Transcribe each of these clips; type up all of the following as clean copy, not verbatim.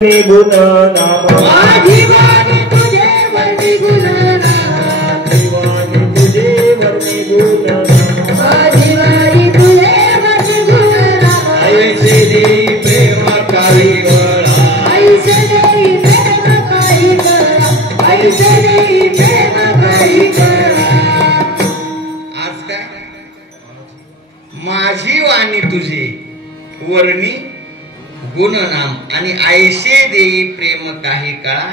गुण नाम माझी वाणी तुझे वर्णी गुण नाम वाणी तुझे वर्णी गुण नाम माझी वाणी तुझे वर्णी गुण नाम ऐसे देई प्रेम काही कळा ऐसे देई प्रेम काही कळा ऐसे देई प्रेम काही कळा। आज काय माझी वाणी तुझे वर्णी गुण नाम आणि ऐसे देई प्रेम काही काळा।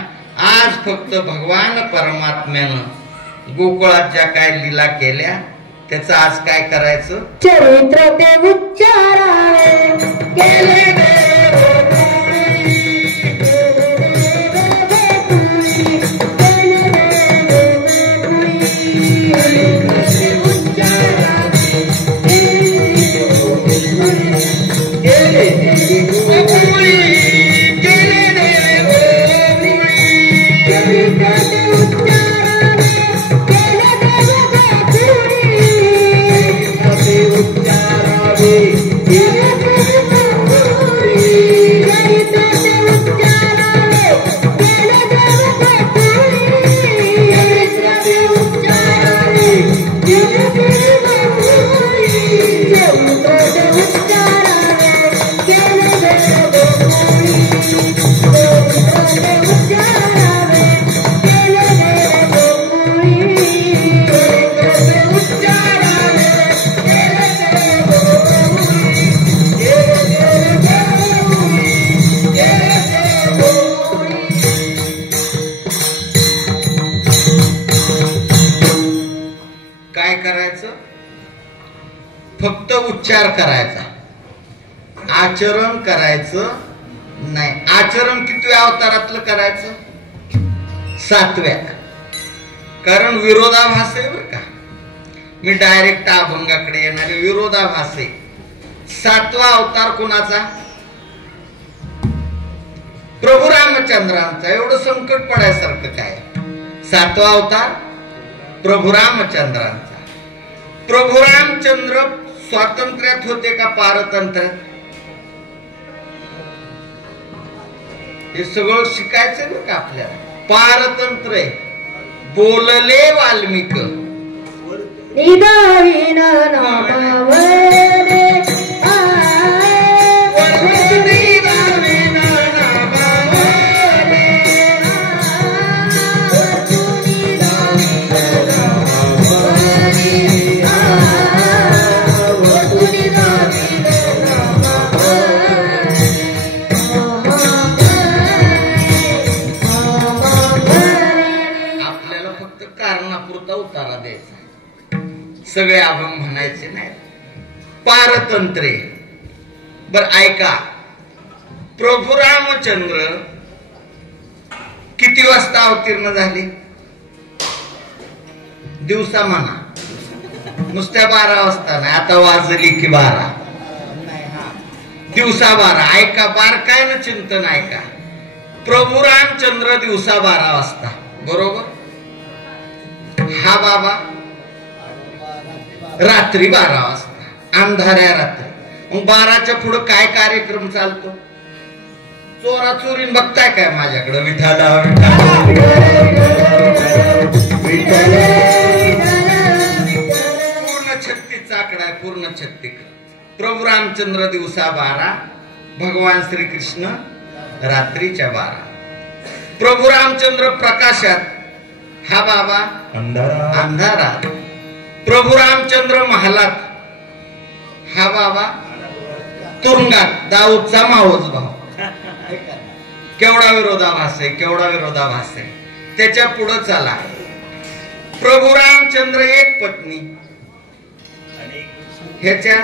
आज फक्त भगवान परमात्म्यानं गोकुळात ज्या काय लीला केल्या त्याचं आज काय करायचं, चरित्र ते उच्चारावे केले फक्त उच्चार करायचा, आचरण करायचं नाही। आचरण कितव्या अवतारातलं करायचं, 7व्या, कारण विरोधाभास आहे बर का। मी डायरेक्ट अभंगाकडे येणार, विरोधाभास आहे। 7वा अवतार कुणाचा, प्रभू रामचंद्रांचा। एवढं संकट पडायसारखं काय, 7वा अवतार प्रभू रामचंद्रांचा। प्रभू रामचंद्र स्वातंत्र्यात होते का पारतंत्र्यात, हे सगळं शिकायचं ना का आपल्याला। पारतंत्र आहे, बोलले वाल्मिक निदावीन नामावरे सगळे अभंग म्हणायचे नाही, पारतंत्रे। बर ऐका, प्रभू रामचंद्र किती वाजता अवतीर्ण झाले, दिवसा म्हणा, नुसत्या 12 वाजता नाही, आता वाजली की 12, दिवसा 12। ऐका, बारकायनं चिंतन ऐका, प्रभू रामचंद्र दिवसा 12 वाजता, बरोबर। हा बाबा रात्री 12 वाजता, अंधाऱ्या रात्री। मग 12च्या पुढे काय कार्यक्रम चालतो, चोरा चोरीन बघताय काय माझ्याकडे, विठाला पूर्ण 36 आकडा आहे, पूर्ण 36। प्रभू रामचंद्र दिवसा 12, भगवान श्रीकृष्ण रात्रीच्या 12। प्रभू रामचंद्र प्रकाशात, हा बाबा अंधारात। प्रभू रामचंद्र महालात, हा बाबा तुरुंगात, दाऊदचा मावस भाऊ। केवढा विरोधाभास आहे, केवढा विरोधाभास आहे। त्याच्या पुढे चला, प्रभू रामचंद्र एक पत्नी, ह्याच्या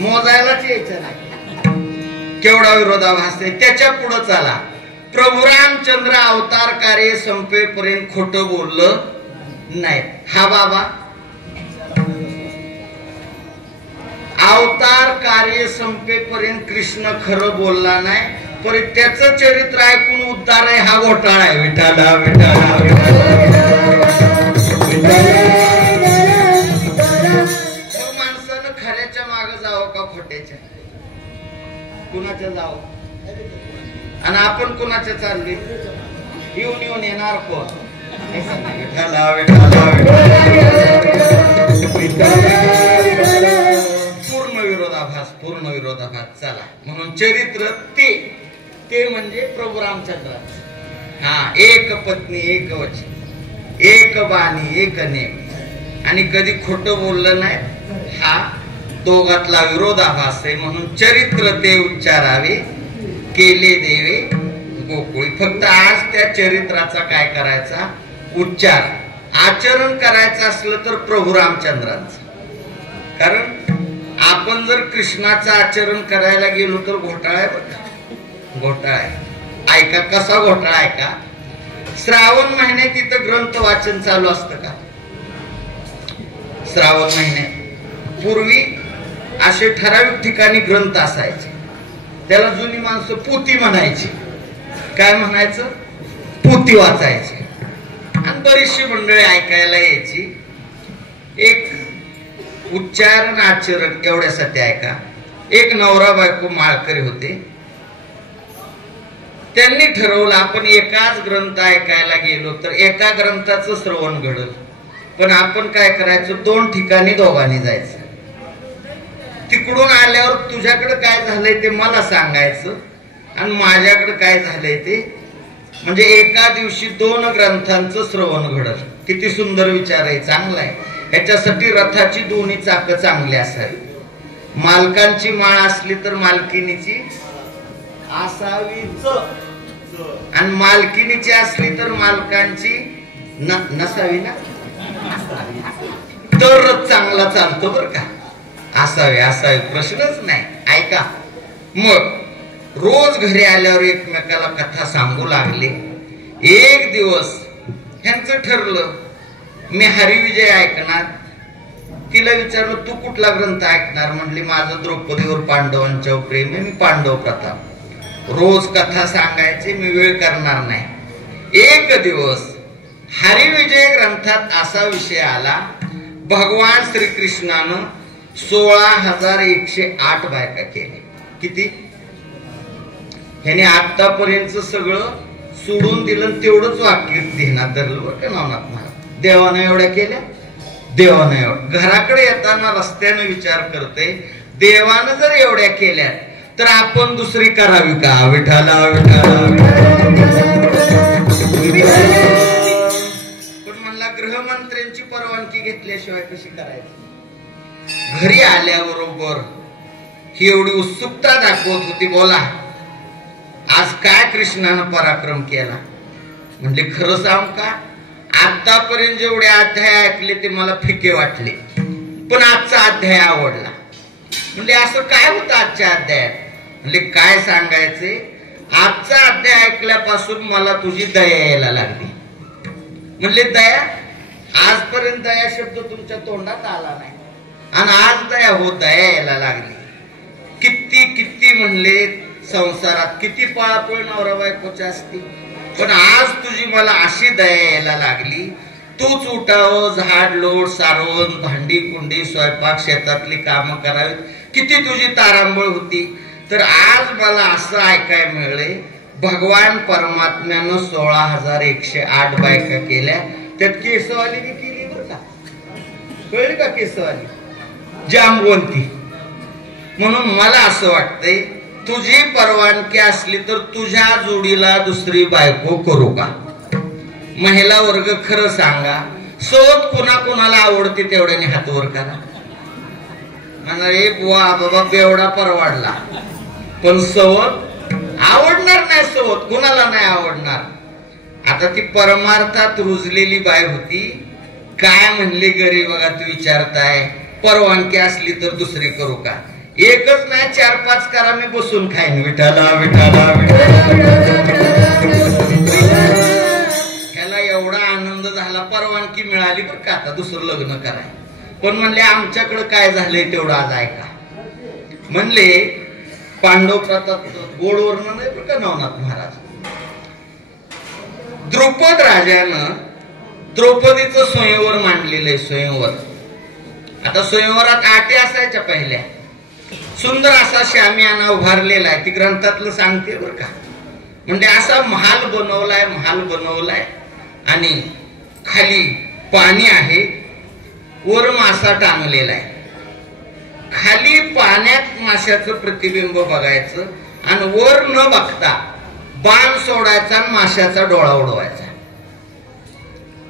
मोजायलाच यायचं नाही, केवढा विरोधाभास आहे। त्याच्या पुढे चला, प्रभू रामचंद्र अवतार कार्य संपेपर्यंत खोटं बोललं नाही, हा बाबा अवतार कार्य संपेपर्यंत कृष्ण खरं बोलला नाही, पण त्याचं चरित्र ऐकून उद्धार आहे, हा घोटाळा आहे। विठाला विठाला माणसानं खऱ्याच्या मागे जावं का खोट्याच्या, कुणाच्या जावं, आणि आपण कोणाच्या चाललोय? येऊन येऊन येणार कोण? विठ्ठला विठ्ठला पूर्ण विरोधाभास चला. म्हणून चरित्र ते म्हणजे प्रभू रामचंद्राचं. हा, एक पत्नी एक वचन, एक बाणी एक नेम, आणि कधी खोटं बोललं नाही. हा दोघातला विरोधाभास आहे. म्हणून चरित्र ते उच्चारावे, केले देवे गोकुळी. फक्त आज त्या चरित्राचा काय करायचा? उच्चार. आचरण करायचं असलं तर प्रभू रामचंद्रांचं. कारण आपण जर कृष्णाचं आचरण करायला गेलो तर घोटाळा आहे बघा, घोटाळा आहे. ऐका कसा घोटाळा आहे का? श्रावण महिन्यात तिथं ग्रंथ वाचन चालू असतं का? श्रावण महिन्यात पूर्वी असे ठराविक ठिकाणी ग्रंथ असायचे. त्याला जुनी माणसं पोथी म्हणायची. काय म्हणायचं? पोथी वाचायची. आणि बरीचशी मंडळी ऐकायला यायची. एक उच्चारण आचरण एवढ्यासाठी ऐका. एक नवरा बायको माळकरी होते. त्यांनी ठरवलं आपण एकाच ग्रंथ ऐकायला गेलो तर एका ग्रंथाचं श्रवण घडल. पण आपण काय करायचं? 2 ठिकाणी दोघांनी जायचं. तिकडून आल्यावर तुझ्याकडे काय झालंय ते मला सांगायचं, आणि माझ्याकडे काय झालंय ते. म्हणजे एका दिवशी 2 ग्रंथांचं श्रवण घडल. किती सुंदर विचार आहे, चांगला आहे. ह्याच्यासाठी रथाची दोन्ही चाकं चांगली असावी. मालकांची माळ असली तर मालकिनीची असावीच, आणि मालकिनीची असली तर मालकांची नसावी ना, तर रथ चांगला चालतो बर का. असावे प्रश्नच नाही. ऐका, मग रोज घरी आल्यावर एकमेकाला कथा सांगू लागले. एक दिवस ह्यांचं ठरलं मी हरिविजय ऐकणार. तिला विचारलं तू कुठला ग्रंथ ऐकणार? म्हणली माझं द्रौपदीवर पांडवांच्यावर प्रेम आहे, मी पांडव प्रताप. रोज कथा सांगायचे, मी वेळ करणार नाही. एक दिवस हरिविजय ग्रंथात असा विषय आला, भगवान श्रीकृष्णानं 16,108 बायका केले. किती? ह्याने आतापर्यंत सगळं सोडून दिलं, तेवढंच वाक्य ध्यानात धरलं बरं का नवनाथ महाराज. देवानं एवढ्या केल्या, देवानं एवढ्या. घराकडे येताना रस्त्याने विचार करते, देवानं जर एवढ्या केल्या तर आपण दुसरी करावी का? विठाला पण म्हणला गृहमंत्र्यांची परवानगी घेतल्याशिवाय कशी करायची? घरी आल्याबरोबर ही एवढी उत्सुकता दाखवत होती, बोला आज काय कृष्णानं पराक्रम केला. म्हणजे खरं सांग का, आतापर्यंत जेवढे अध्याय ऐकले ते मला फिके वाटले, पण आजचा अध्याय आवडला. म्हणजे असं काय होतं आजच्या अध्यायात? म्हणजे काय सांगायचे, आजचा अध्याय ऐकल्यापासून मला तुझी दया यायला लागली. म्हणजे दया, आजपर्यंत दया शब्द तुमच्या तोंडात आला नाही, आणि आज दया यायला लागली. किती किती म्हणले संसारात किती पळापळ नवरा बायकोच्या असती, पण आज तुझी मला अशी दया यायला लागली. तूच उठावं, झाड लोट सारवण, भांडी कुंडी स्वयंपाक शेतातली कामं करावीत, किती तुझी तारांबळ होती. तर आज मला असं ऐकायला मिळले, भगवान परमात्म्यानं 16,108 बायका केल्या. त्यात केसवाली बी केली बरं का. कळली का? केसवाली जांबवंती. म्हणून मला असं वाटतंय, तुझी परवानगी असली तर तुझ्या जोडीला दुसरी बायको करू का? महिला वर्ग खरं सांगा, सोत कोणाकोणाला आवडते तेवढ्याने हातवर करा. म्हणाले बुवा बाबा बेवडा परवाडला, पण सवत आवडणार नाही. सवत कुणाला नाही आवडणार. आता ती परमार्थात रुजलेली बाय होती. काय म्हणले गरी बघा, तू विचारताय परवानगी असली तर दुसरी करू का? एकच नाही 4-5 करा, मी बसून खाईन. विठाला ह्याला एवढा आनंद झाला, परवानगी मिळाली बरं का आता दुसरं लग्न कराय. पण म्हणले आमच्याकडे काय झालंय तेवढं आज ऐका. म्हणले पांडव प्रताप गोडवर्ण नाही बरं का नवनाथ महाराज. द्रुपद राजानं द्रौपदीचं स्वयंवर मांडलेलं आहे. स्वयंवर, आता स्वयंवरात आटे असायच्या पहिल्या. सुंदर असा शामियाना उभारलेला आहे, ती ग्रंथातलं सांगते बरं का. म्हणजे असा महाल बनवलाय आणि खाली पाणी आहे, वर मासा टांगलेला आहे. खाली पाण्यात माशाचं प्रतिबिंब बघायचं आणि वर न बघता बाण सोडायचा, माशाचा डोळा उडवायचा.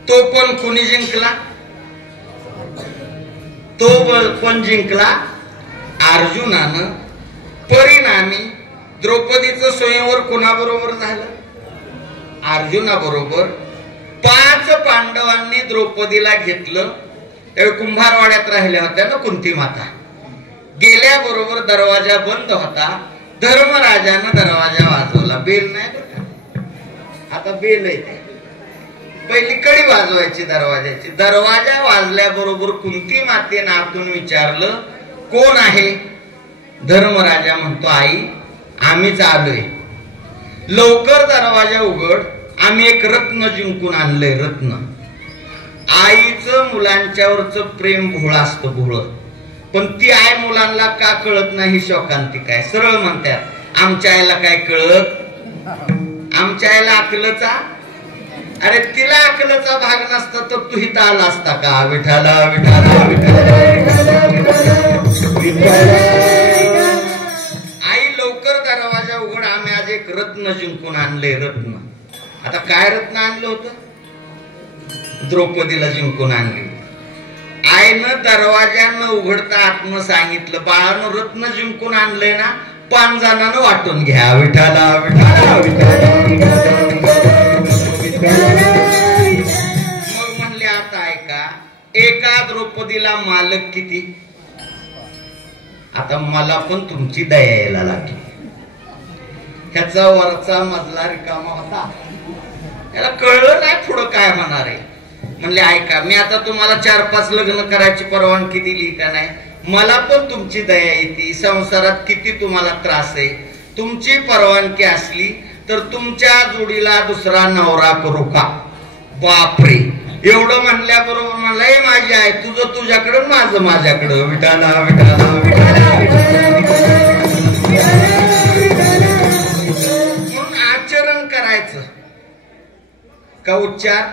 तो पण कोणी जिंकला? तो पण जिंकला अर्जुनानं. परिणामी द्रौपदीचं स्वयंवर कोणाबरोबर झालं? अर्जुनाबरोबर. 5 पांडवांनी द्रौपदीला घेतलं. त्यावेळी कुंभारवाड्यात राहिल्या होत्या ना कुंती माता. गेल्याबरोबर दरवाजा बंद होता. धर्मराजानं दरवाजा वाजवला. बेल नाही बरं, आता बेल आहे. पहिली कडी वाजवायची दरवाजाची. दरवाजा वाजल्याबरोबर कुंती मातेनं आतून विचारलं, कोण आहे? धर्मराजा म्हणतो, आई आम्हीच आलोय. लवकर दरवाजा उघड, आम्ही एक रत्न जिंकून आणलंय. रत्न. आईचं मुलांच्यावरच प्रेम भोळ असतं, भोळ. पण ती आई मुलांना का कळत नाही शोकांतिक आहे. सरळ म्हणतात, आमच्या आईला काय कळत? आमच्या आईला अकलचा. अरे तिला अकलचा भाग नसता तर तू इथं आला असता का? विठाला विठाला आई लवकर दरवाजा उघड, आम्ही आज एक रत्न जिंकून आणले. रत्न. आता काय रत्न आणलं होतं? द्रौपदीला जिंकून आणली. आईनं दरवाजा न उघडता आतनं सांगितलं, बाळानं रत्न जिंकून आणलंय ना, 5 जणांना वाटून घ्या. विठाला विठाला मग म्हणले, आता ऐका, एका द्रौपदीला मालक किती? आता मला पण तुमची दया यायला लागली. ह्याचा वरचा मजला रिकामा होता. याला कळलं नाही पुढं काय होणार आहे. म्हणले, ऐका, मी आता तुम्हाला 4-5 लग्न करायची परवानगी दिली का नाही? मला पण तुमची दया येते. संसारात किती तुम्हाला त्रास आहे. तुमची परवानगी असली तर तुमच्या जोडीला दुसरा नवरा करू का? बापरे. एवढं म्हणल्याबरोबर म्हणलंय, माझी आई तुझं तुझ्याकडं, माझं माझ्याकडं. विठाला विठाला म्हणून आचरण करायचं का उच्चार?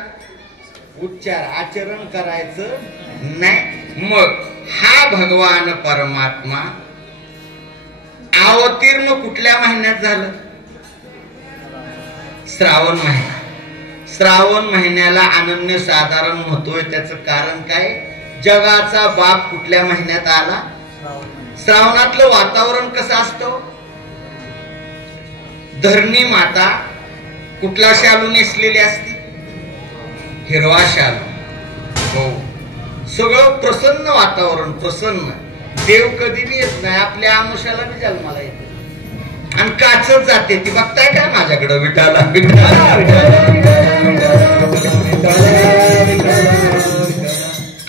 उच्चार. आचरण करायचं नाही. मग हा भगवान परमात्मा अवतीर्ण कुठल्या महिन्यात झालं? श्रावण महिना. श्रावण महिन्याला अनन्य साधारण महत्व आहे. त्याचं कारण काय? जगाचा बाप कुठल्या महिन्यात आला? श्रावणातलं वातावरण कसं असतं? धरणी माता कुठला शालू नेसलेली असती? हिरवा शालू. हो. सगळं प्रसन्न वातावरण, प्रसन्न. देव कधी बी येत नाही, आपल्या आमुषाला बी जन्माला येते आणि काचच जाते. ती बघताय काय माझ्याकडं? विठाला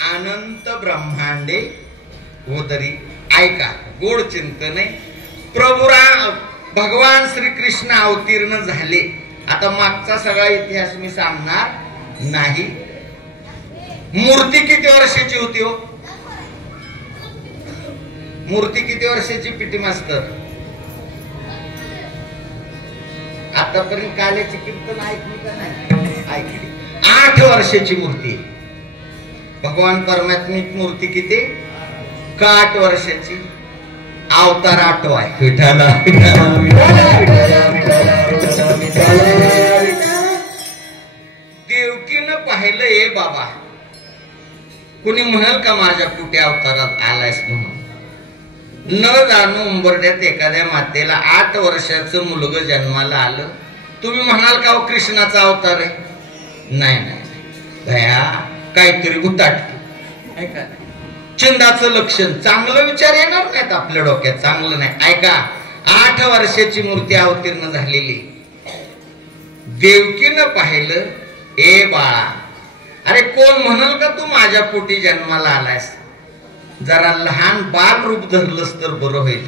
अनंत ब्रह्मांडे उदरी. ऐका, गोड चिंतन आहे. भगवान श्रीकृष्ण अवतीर्ण झाले. आता मागचा सगळा इतिहास मी सांगणार नाही. मूर्ती किती वर्षाची होती हो? मूर्ती किती वर्षाची? पिटी मास्तर, आतापर्यंत काल्याची कीर्तन ऐकली का नाही? ऐकली. 8 वर्षाची मूर्ती. भगवान परमात्म्याची मूर्ती किती? 8 वर्षाची. अवतार 8वा आहे. विठाला देवकीनं पाहिलं, ए बाबा, कुणी म्हणाल का माझ्या कुठे अवतारात आलायस म्हणून? न जाणू उंबरट्यात एखाद्या मातेला 8 वर्षाचं मुलग जन्माला आलं. तुम्ही म्हणाल का कृष्णाचा अवतार आहे? नाही नाही भया, काहीतरी गुताटकी. चिंदाचं लक्षण. चांगलं विचार येणार नाहीत आपल्या डोक्यात. चांगलं नाही. ऐका, 8 वर्षाची मूर्ती अवतीर्ण झालेली. देवकीनं पाहिलं, ए बाळा, अरे कोण म्हणाल का तू माझ्या पोटी जन्माला आलायस? जरा लहान बाल रूप धरलंस तर बरं होईल.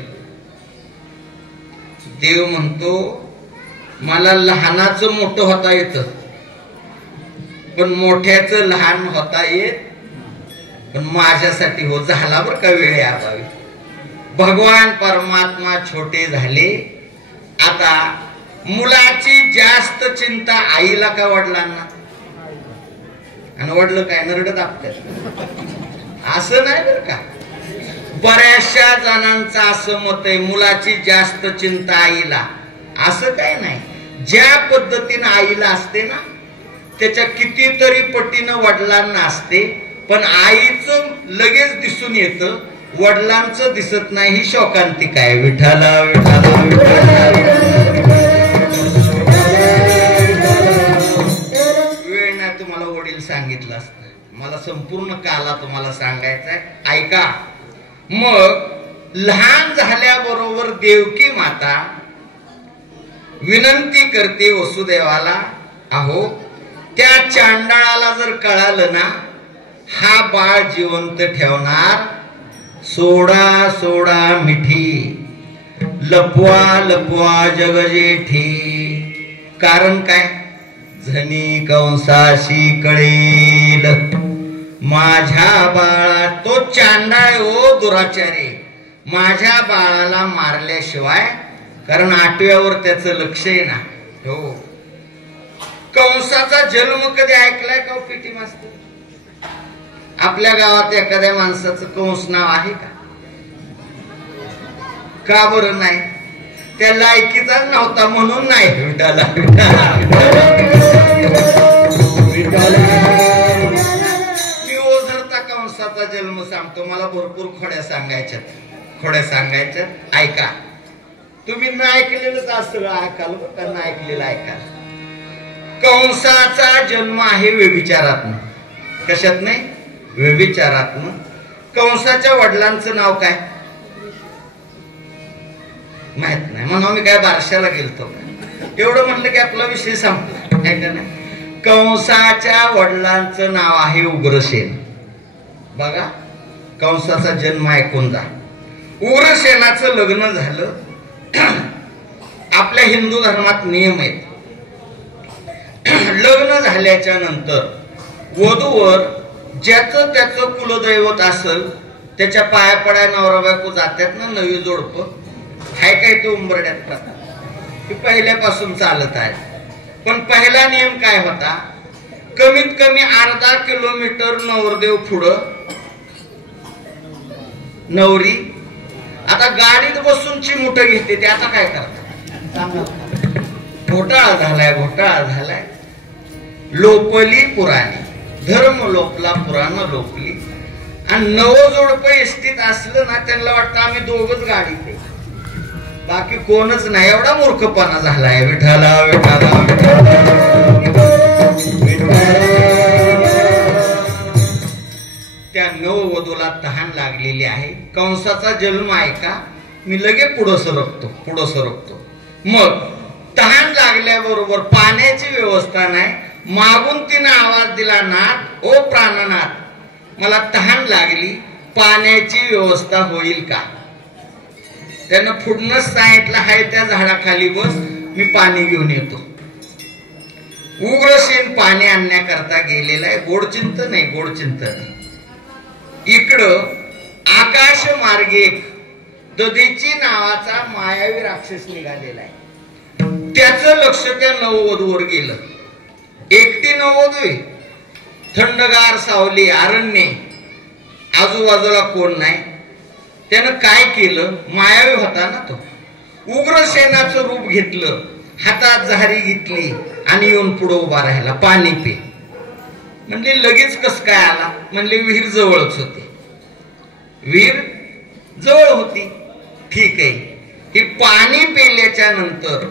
देव म्हणतो, मला लहानाचं मोठं होता येतं, पण मोठ्याचं लहान होता येत. पण माझ्यासाठी हो झाला बरं का वेळ अभावी. भगवान परमात्मा छोटे झाले. आता मुलाची जास्त चिंता आईला का वडिलांना? आणि वडलं काय नरड दाबतात असं नाही बरं का. बऱ्याचशा जणांचं असं मत आहे मुलाची जास्त चिंता आईला. असं काय नाही. ज्या पद्धतीनं आईला असते ना त्याच्या कितीतरी पटीनं वडिलांना असते. पण आईचं लगेच दिसून येतं, वडिलांचं दिसत नाही. ही शोकांतिका आहे. विठाला विठाला वेळ नाही तुम्हाला वडील सांगितलं असतं. मला संपूर्ण काला तुम्हाला सांगायचा आहे, ऐका. मग लहान झाल्याबरोबर देवकी माता विनंती करते वसुदेवाला, अहो त्या चांडाळाला जर कळालं ना हा बाळ जिवंत ठेवणार, सोडा सोडा मिठी, लपवा लपवा जग जेठी. कारण काय? झनी कंसाशी कळेल माझ्या बाळा. तो चांडाळ ओ दुराचारी, माझ्या बाळाला मारल्याशिवाय, कारण 8व्यावर त्याचं लक्ष आहे ना. हो, कंसाचा जन्म कधी ऐकलाय का पीटी मास्तर? आपल्या गावात एखाद्या माणसाचं कंस नाव आहे का? का बरं नाही? त्या लायकीचा नव्हता म्हणून नाही. विठाला मी ओझरता कंसाचा जन्म सांगतो. मला भरपूर खोड्या सांगायच्यात. ऐका, तुम्ही न ऐकलेलंच असं ऐकाल का? न ऐकलेलं ऐकाल. कंसाचा जन्म आहे व्यभिचारातनं. कशात नाही? व्यभिचारातनं. कंसाच्या वडिलांचं नाव काय माहित नाही. म्हणून मी काय बारशाला गेलतो एवढं म्हणलं की आपला विषय संपला. आहे का नाही? कंसाच्या वडिलांचं नाव आहे उग्रसेन. बघा, कंसाचा जन्म ऐकून जा. उग्रसेनाचं लग्न झालं. आपल्या हिंदू धर्मात नियम आहेत. लग्न झाल्याच्या नंतर वधूवर ज्याचं त्याचं कुलदैवत असेल त्याच्या पाया पड्या नवरा बायको जातात ना. नवी जोडपं हाय काय ते उंबरड्यात प्रथा ही पहिल्यापासून चालत आहे. पण पहिला नियम काय होता? कमीत कमी अर्धा किलोमीटर नवरदेव पुढं, नवरी. आता गाडीत बसून चिमुट घेते ते आता काय करतात? घोटाळा झालाय. लोपली पुराणी, धर्म लोपला पुराण लोपली. आणि नवजोडपं एसटीत असलं ना त्यांना वाटतं आम्ही दोघच गाडीत आहे, बाकी कोणच नाही. एवढा मूर्खपणा झालाय. विठाला विठाला त्या नववधूला तहान लागलेली आहे. कंसाचा जन्म ऐका, मी लगे पुढं सरकतो. मग तहान लागल्याबरोबर पाण्याची व्यवस्था नाही. मागून तिने आवाज दिला, नाथ ओ प्राणनाथ, मला तहान लागली, पाण्याची व्यवस्था होईल का? त्यानं पुढनच सांगितलं, हाय त्या झाडाखाली बस, मी पाणी घेऊन येतो. उग्रसेन पाणी आणण्याकरता गेलेला आहे. गोडचिंतन आहे. इकडं आकाश मार्गे दधीची नावाचा मायावी राक्षस निघालेला आहे. त्याचं लक्ष त्या नववधूवर गेलं. एकटी नववधू आहे, थंडगार सावली, अरण्य, आजूबाजूला कोण नाही. त्यानं काय केलं? मायावी होता ना तो. उग्रसेनाचं रूप घेतलं, हातात झारी घेतली आणि येऊन पुढे उभा राहिला. पाणी पे म्हणजे लगेच कस काय आला? म्हणले विहीर जवळच होती. विहीर जवळ होती, ठीक आहे. ही पाणी पेल्याच्या नंतर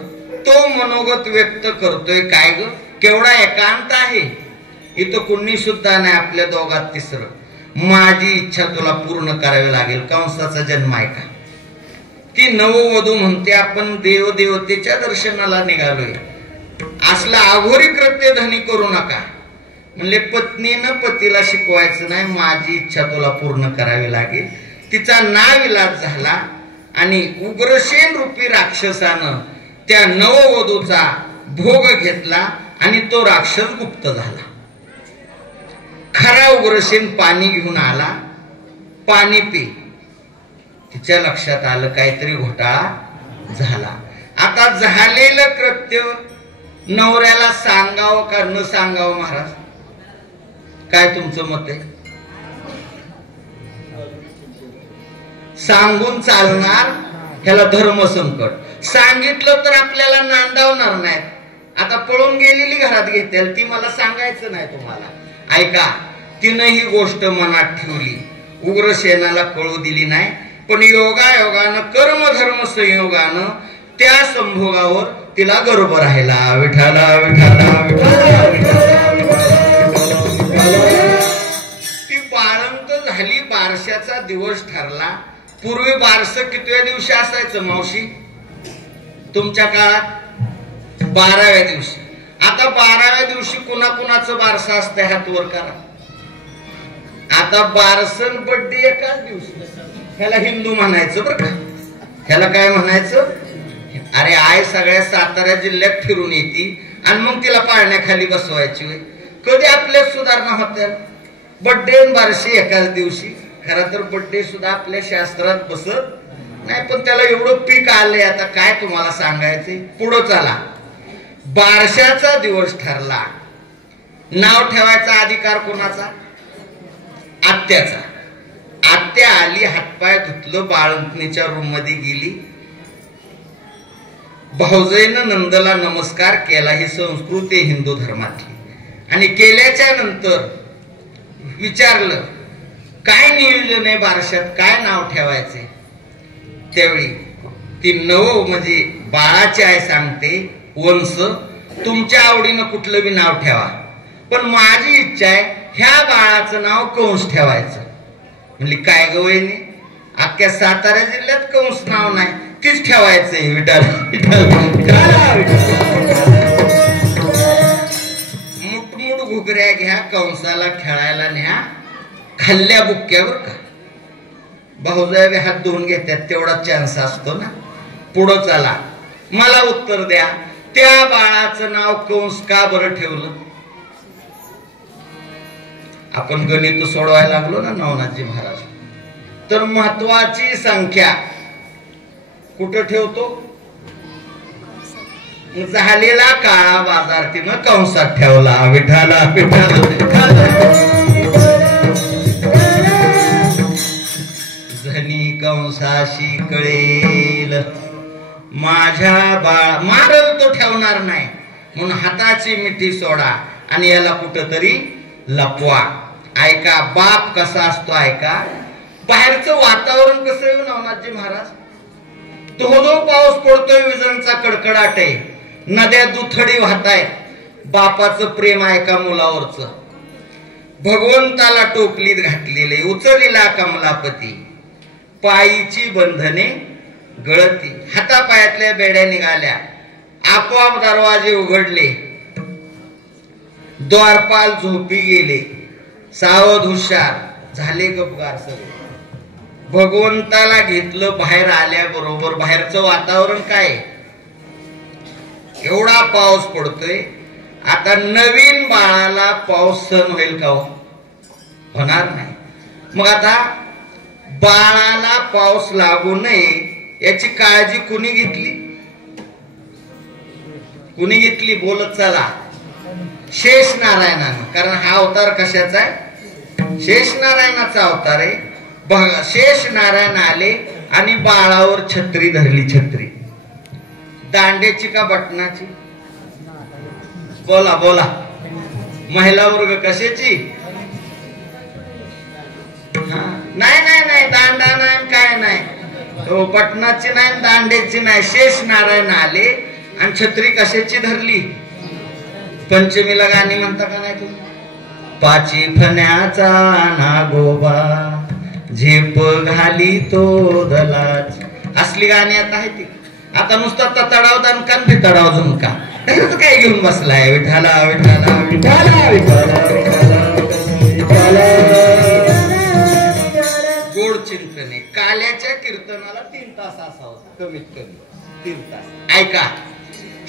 तो मनोगत व्यक्त करतोय, काय ग केवढा एकांत आहे इथं, कुणी सुद्धा नाही, आपल्या दोघात तिसरं. माझी इच्छा तुला पूर्ण करावी लागेल. कंसाचा जन्म आहे का? ती नववधू म्हणते, आपण देवदेवतेच्या दर्शनाला निघालोय, असला अघोरी कृत्य धनी करू नका. म्हणले पत्नीनं पतीला शिकवायचं नाही, माझी इच्छा तुला पूर्ण करावी लागेल. तिचा नाविलाज झाला आणि उग्रसेन रूपी राक्षसानं त्या नववधूचा भोग घेतला आणि तो राक्षस गुप्त झाला. खरा उग्रसेन पाणी घेऊन आला, पाणी पी. तिच्या लक्षात आलं काहीतरी घोटाळा झाला आता झालेलं कृत्य नवऱ्याला सांगावं का न सांगावं महाराज? काय तुमचं मत आहे? सांगून चालणार? ह्याला धर्मसंकट. सांगितलं तर आपल्याला नांदावणार नाहीत. आता पळून गेलेली घरात घेतील, ती मला सांगायचं नाही तुम्हाला. ऐका, तिनं ही गोष्ट मनात ठेवली, उग्रसेनाला कळू दिली नाही. पण योगायोगानं कर्मधर्म संयोगानं त्या संभोगावर तिला गर्भ राहिला. विठाला विठाला ती बाळंत झाली. बारशाचा दिवस ठरला. पूर्वी बारस कितव्या दिवशी असायचं मावशी तुमच्या काळात? 12व्या दिवशी. आता 12व्या दिवशी कुणाकुणाचं बारसं असतंय? हात वर करा. आता बारसन बड्डे एकाच दिवशी. ह्याला हिंदू म्हणायचं बरं का? ह्याला काय म्हणायचं? अरे आय सगळ्या सातारा जिल्ह्यात फिरून येते आणि मग तिला पाळण्याखाली बसवायची. कधी आपल्या सुधारणा होत्या? बड्डे बारशे एकाच दिवशी. खरा तर बड्डे सुद्धा आपल्या शास्त्रात बसत नाही, पण त्याला एवढं पीक आलंय. आता काय तुम्हाला सांगायचंय? पुढं चला. बारशाचा दिवस ठरला. नाव ठेवायचा अधिकार कोणाचा? आत्याचा. आत्या आली, हातपाय धुतलं, बाळंतणीच्या रूम मध्ये गेली. भाऊजाईनं नंदला नमस्कार केला. ही संस्कृती आहे हिंदू धर्मातली. आणि केल्याच्या नंतर विचारलं काय नियोजन आहे बारशात, काय नाव ठेवायचे? त्यावेळी ती नव म्हणजे बाळाची आई सांगते, वंश तुमच्या आवडीनं कुठलं बी नाव ठेवा, पण माझी इच्छा आहे ह्या बाळाचं नाव कंस ठेवायचं. म्हणली काय ग वहिनी, अख्ख्या सातारा जिल्ह्यात कंस नाव नाही, तीच ठेवायचंय. विठाल मुठमुठ घुगऱ्या घ्या, कंसाला खेळायला न्या, खाल्ल्या बुक्क्यावर का. भाऊजाई हात धुवून घेतात, तेवढा चान्स असतो ना. पुढं चला, मला उत्तर द्या, त्या बाळाचं नाव कंस का बरं ठेवलं? आपण गणित सोडवायला लागलो ना नवनाथजी महाराज, तर महत्वाची संख्या कुठं ठेवतो? झालेला काळा बाजार तिनं कंसात ठेवला. विठाला झनी कंसाशी कळेल माझ्या बाळ, मारल तो ठेवणार नाही म्हणून हाताची मिठी सोडा आणि याला कुठंतरी लपवा. ऐका बाप कसा असतो, ऐका बाहेरचं वातावरण कसं आहे नवनाथजी महाराज. धोधो पाऊस पडतोय, विजांचा कडकडाट आहे, नद्या दुथडी वाहताय, बापाचं प्रेम ऐका मुलावरच. भगवंताला टोपलीत घातलेले, उचलिला कमलापती, पायीची बंधने गळती, हातापायातल्या बेड्या निघाल्या, आपोआप दरवाजे उघडले, द्वारपाल झोपी गेले, सावध हुशार झाले, गपगार सगळे. भगवंताला घेतलं बाहेर आल्याबरोबर. बाहेरचं वातावरण काय, एवढा पाऊस पडतोय. आता नवीन बाळाला पाऊस सहन होईल का? होणार नाही. मग आता बाळाला पाऊस लागू नये याची काळजी कुणी घेतली? कुणी घेतली? बोलत चला. शेष नारायणानं. कारण हा अवतार कशाचा आहे? शेष नारायणाचा अवतार आहे. शेष नारायण आले आणि बाळावर छत्री धरली. छत्री दांड्याची का बटनाची? बोला बोला. महिला वर्ग कशाची? नाही नाही नाही, दांडा नाही, काय नाही, तो बटनाची नाही, दांड्याची नाही. शेष नारायण आले आणि छत्री कशाची धरली? पंचमीला गाणी म्हणता का नाही तुम्ही? पाची फण्याचा नागोबा, झेप घाली तो दलाच, असली गाणी आता आहे ती. आता नुसता तडाव दणका ते तडाव झुमका काय घेऊन बसलाय? विठाला विठाला विठाला गोड चिंतने. काल्याच्या कीर्तनाला 3 तास असावं, कमीत कमी 3 तास. ऐका,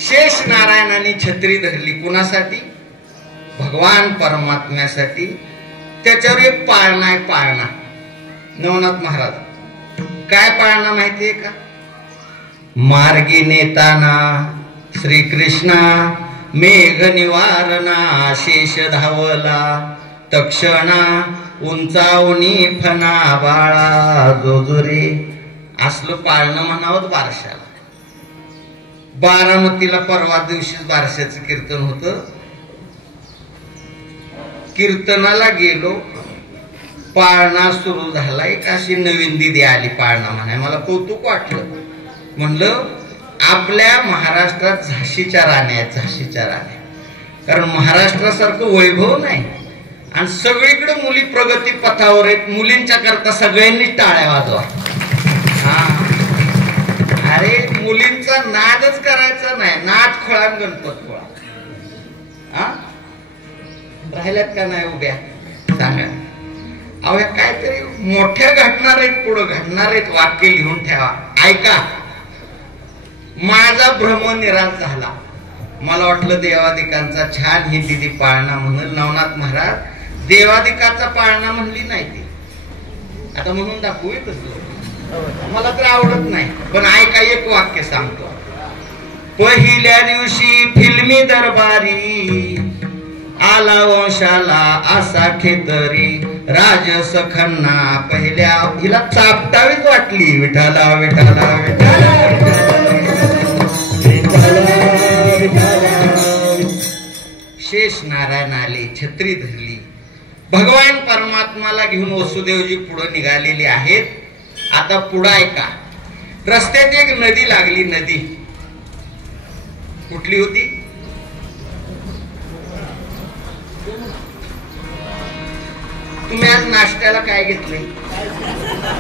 शेष नारायणाने छत्री धरली कुणासाठी? भगवान परमात्म्यासाठी. त्याच्यावर एक पाळणा आहे. पाळणा नवनाथ महाराज काय पाळणा माहितीये का? मार्गी नेताना श्रीकृष्णा मेघ निवारणा शेष धावला तक्षणा उंचावणी फना बाळा जोजुरे असलं पाळणं म्हणावं बारशाला. बारामतीला परवा दिवशी बारशाचं कीर्तन होतं. कीर्तनाला गेलो, पाळणा सुरू झाला. एक अशी नवीन दिदी आली पाळणा म्हणाय. मला कौतुक वाटलं. म्हणलं आपल्या महाराष्ट्रात झाशीच्या राण्या आहेत, झाशीच्या राण्या. कारण महाराष्ट्रासारखं वैभव नाही आणि सगळीकडे मुली प्रगती पथावर आहेत. मुलींच्या करता सगळ्यांनी टाळ्या वाजवा. अरे मुलींचा नादच करायचा नाही. नाद खोळा गणपत खोळा. राहिल्यात का नाही उभ्या सांगा. अहो काहीतरी मोठ्या घडणार आहेत, पुढं घडणार आहेत. वाक्य लिहून ठेवा. ऐका, माझा भ्रम निराश झाला. मला वाटलं देवादिकांचा छान ही दिदी पाळणा म्हणून. नवनाथ महाराज देवादिकाचा पाळणा म्हणली नाही ती. आता म्हणून दाखवू कसं. मला तर आवडत नाही, पण ऐका एक वाक्य सांगतो. पहिल्या दिवशी फिल्मी दरबारी आला वंशाला असा खेतरी राजसखांना पहिल्या. हिला चापटावीच वाटली. विठाला विठाला विठाला शेष नारायण आले, छत्री धरली. भगवान परमात्माला घेऊन वसुदेवजी पुढे निघालेले आहेत. आता पुढे ऐका. रस्त्यात एक नदी लागली. नदी कुठली होती? तुम्ही आज नाश्त्याला काय घेतलंय?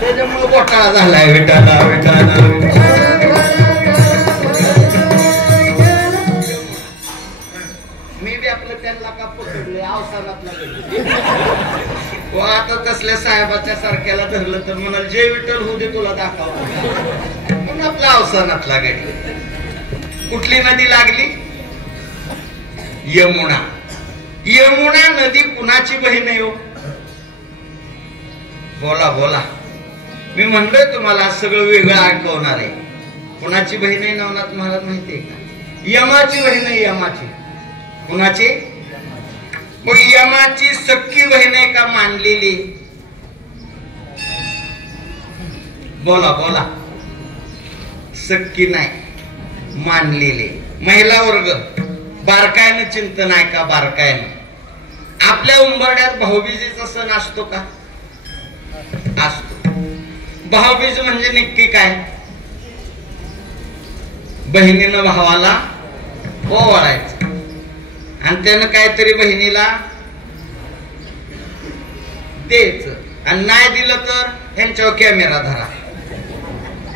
त्याच्यामुळे घोटाळा झालाय. विठाला विठाला मी बी आपलं त्यांना का पकडले अवसानातला. आता तसल्या साहेबाच्या सारख्याला धरलं तर म्हणाल जय विठ्ठल होऊ दे तुला दाखव. म्हणून आपल्या अवसानातला गडी. कुठली नदी लागली? यमुना. यमुना नदी कुणाची बहीण आहे हो? बोला बोला. मी म्हणलोय तुम्हाला सगळं वेगळं ऐकवणार आहे. कुणाची बहीण आहे नवनाथ महाराज माहितीये का? यमाची बहीण आहे. यमाची. कुणाची? मग यमाची सख्खी बहीण आहे का मानलेली? बोला बोला. सख्खी नाही, मानलेली. महिला वर्ग बारकायनं चिंतन आहे का? बारकायनं. आपल्या उंबरड्यात भाऊबीजेचा सण असतो का? असतो. भाऊबीज म्हणजे नक्की काय? बहिणीनं भावाला ओवाळायचं आणि त्यानं काहीतरी बहिणीला द्यायचं. आणि नाही दिलं तर ह्यांच्यावर कॅमेरा धरा.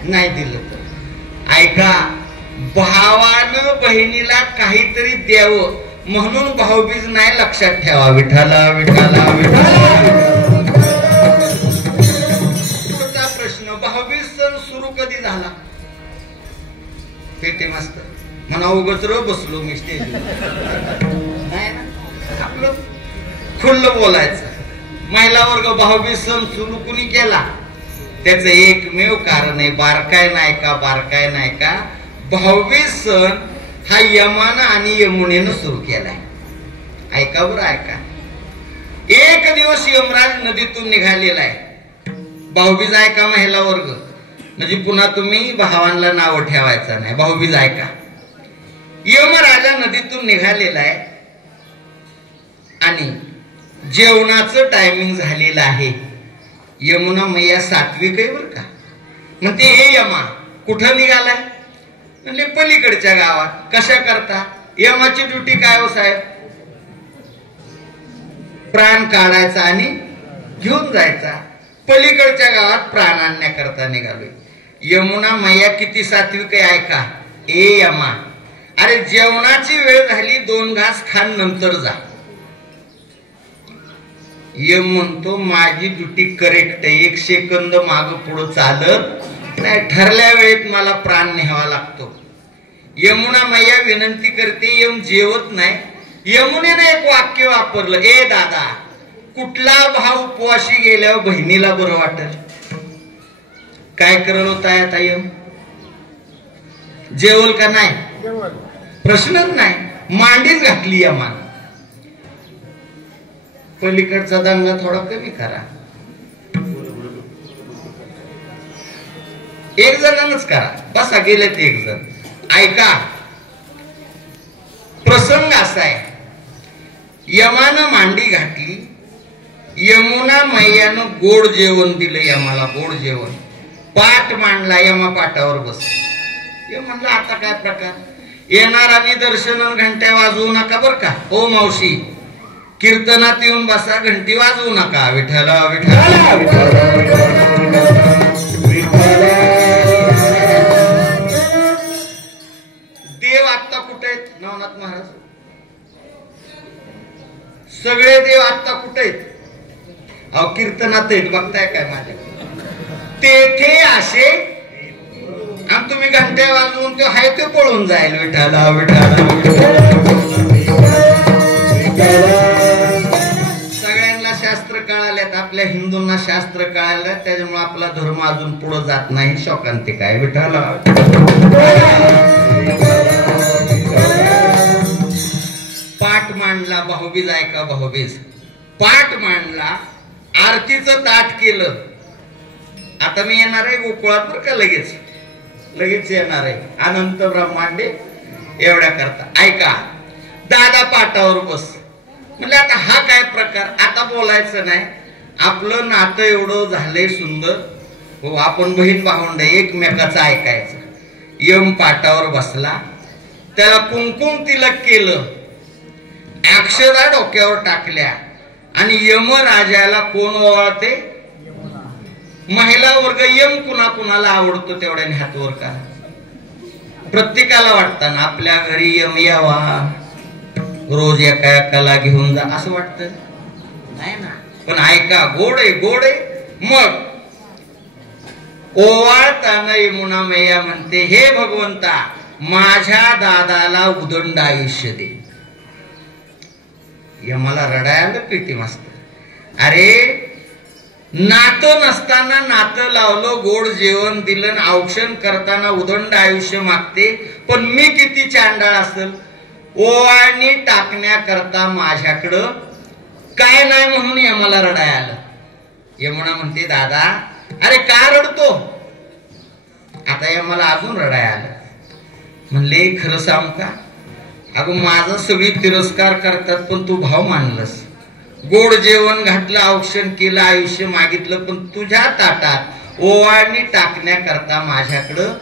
नाही दिलं तर ऐका, भावानं बहिणीला काहीतरी द्यावं म्हणून भाऊबीज नाही, लक्षात ठेवा. विठाला विठाला विठाला. पुढचा प्रश्न, भाऊबीज सण सुरू कधी झाला? पेटे मास्तर म्हणा उगाच बसलो मी स्टेजवर. नाही ना, आपलं खुल्लं बोलायचं. महिला वर्ग भाऊबीज सण सुरू कुणी केला? त्याचं एकमेव कारण आहे. बारकाय नाही का? बारकाय नाही का? भाऊबीज सण हा यमानं आणि यमुनेनं सुरू केलाय. ऐका बरं ऐका. एक दिवस यमराज नदीतून निघालेला आहे. भाऊबीज ऐका महिला वर्ग, म्हणजे पुन्हा तुम्ही भावांना नाव ठेवायचं नाही. भाऊबीज ऐका. यमराजा नदीतून निघालेला आहे आणि जेवणाचं टायमिंग झालेलं आहे. यमुना मैया सात्विक आहे बर का. म्हणते हे यमा कुठं निघालाय? म्हणजे पलीकडच्या गावात. कशा करता? यमाची ड्युटी काय हो साहेब? प्राण काढायचा आणि घेऊन जायचा. पलीकडच्या गावात प्राण आणण्याकरता निघालोय. यमुना मैया किती सात्विक आहे ऐका. ए यमा, अरे जेवणाची वेळ झाली, 2 घास खान नंतर जा. यम म्हणतो माझी ड्युटी करेक्ट आहे. 1 सेकंद माग पुढं चालत नाही. ठरल्या वेळेत मला प्राण न्यावा लागतो. यमुना मैया विनंती करते. यम जेवत नाही. यमुनेने एक वाक्य वापरलं, ए दादा, कुठला भाव उपवाशी गेल्यावर बहिणीला बरं वाटेल? काय करत होता आता यम? जेवल का नाही? प्रश्नच नाही. मांडीच घातली यमान. पलीकडचा दंगा थोडा कमी करा. एक जणांनाच करा. बसा गेले ते एक जण. ऐका, प्रसंग असा आहे. यमानं मांडी घातली. यमुना मैयानं गोड जेवण दिलं यमाला. गोड जेवण. पाठ मांडला. यमा पाटावर बस. यम म्हणलं आता काय प्रकार? येणार आणि दर्शन घंट्या वाजवू नका बर का. हो मावशी, कीर्तनात येऊन बसा, घंटी वाजवू नका. विठ्ठला विठ्ठला देव आता कुठे आहेत? नवनाथ महाराज सगळे देव आता कुठे आहेत? अहो कीर्तनात आहेत. बघताय काय माझ्या? तेथे असे आणि तुम्ही घंट्या वाजवून तो हाय ते पळून जाईल. विठ्ठला विठ्ठला. सगळ्यांना शास्त्र कळाल्यात. आपल्या हिंदूंना शास्त्र कळाल्यात. त्याच्यामुळे आपला धर्म अजून पुढे जात नाही. शोकांतिक आहे. विठ्ठला पाठ मांडला. भाऊबीज ऐका, भाऊबीज. पाठ मांडला. आरतीचं ताट केलं. आता मी येणार आहे गोकुळात बरं का. लगेच येणार आहे. अनंत ब्रह्मांडे एवढ्या करता. ऐका, दादा पाटावर बस. म्हणजे आता हा काय प्रकार? आता बोलायचं नाही. आपलं नातं एवढं झालंय सुंदर. हो, आपण बहीण भावंड एकमेकाचं ऐकायचं. यम पाटावर बसला. त्याला कुंकुम तिलक केलं. अक्षरा डोक्यावर टाकल्या. आणि यमराजाला कोण ओवाळते? महिला वर्ग. यम कुणा कुणाला आवडतो तेवढ्याने हात वर का. प्रत्येकाला वाटतं ना आपल्या घरी यम यावा, रोज एका एकाला घेऊन जा असं वाटतं नाही ना. पण ऐका, गोड आहे, गोड आहे. मग ओवाळताना यमुना मैया म्हणते, हे भगवंता, माझ्या दादाला उदंड आयुष्य दे. यमाला रडायला किती मस्त. अरे नातं नसताना नातं लावलं, गोड जेवण दिलं, औक्षण करताना उदंड आयुष्य मागते. पण मी किती चांडाळ असेल, ओवाळणी टाकण्याकरता माझ्याकडं काय नाही म्हणून यमाला रडाय आलं. यमुना म्हणते, दादा अरे का रडतो? आता यमाला अजून रडाय आलं. म्हणले खरं सांग का? अगं माझा सगळी तिरस्कार करतात पण तू भाव मानलंस. गोड जेवण घातलं, औक्षण केलं, आयुष्य मागितलं, पण तुझ्या ताटात ओवाळणी टाकण्याकरता माझ्याकडं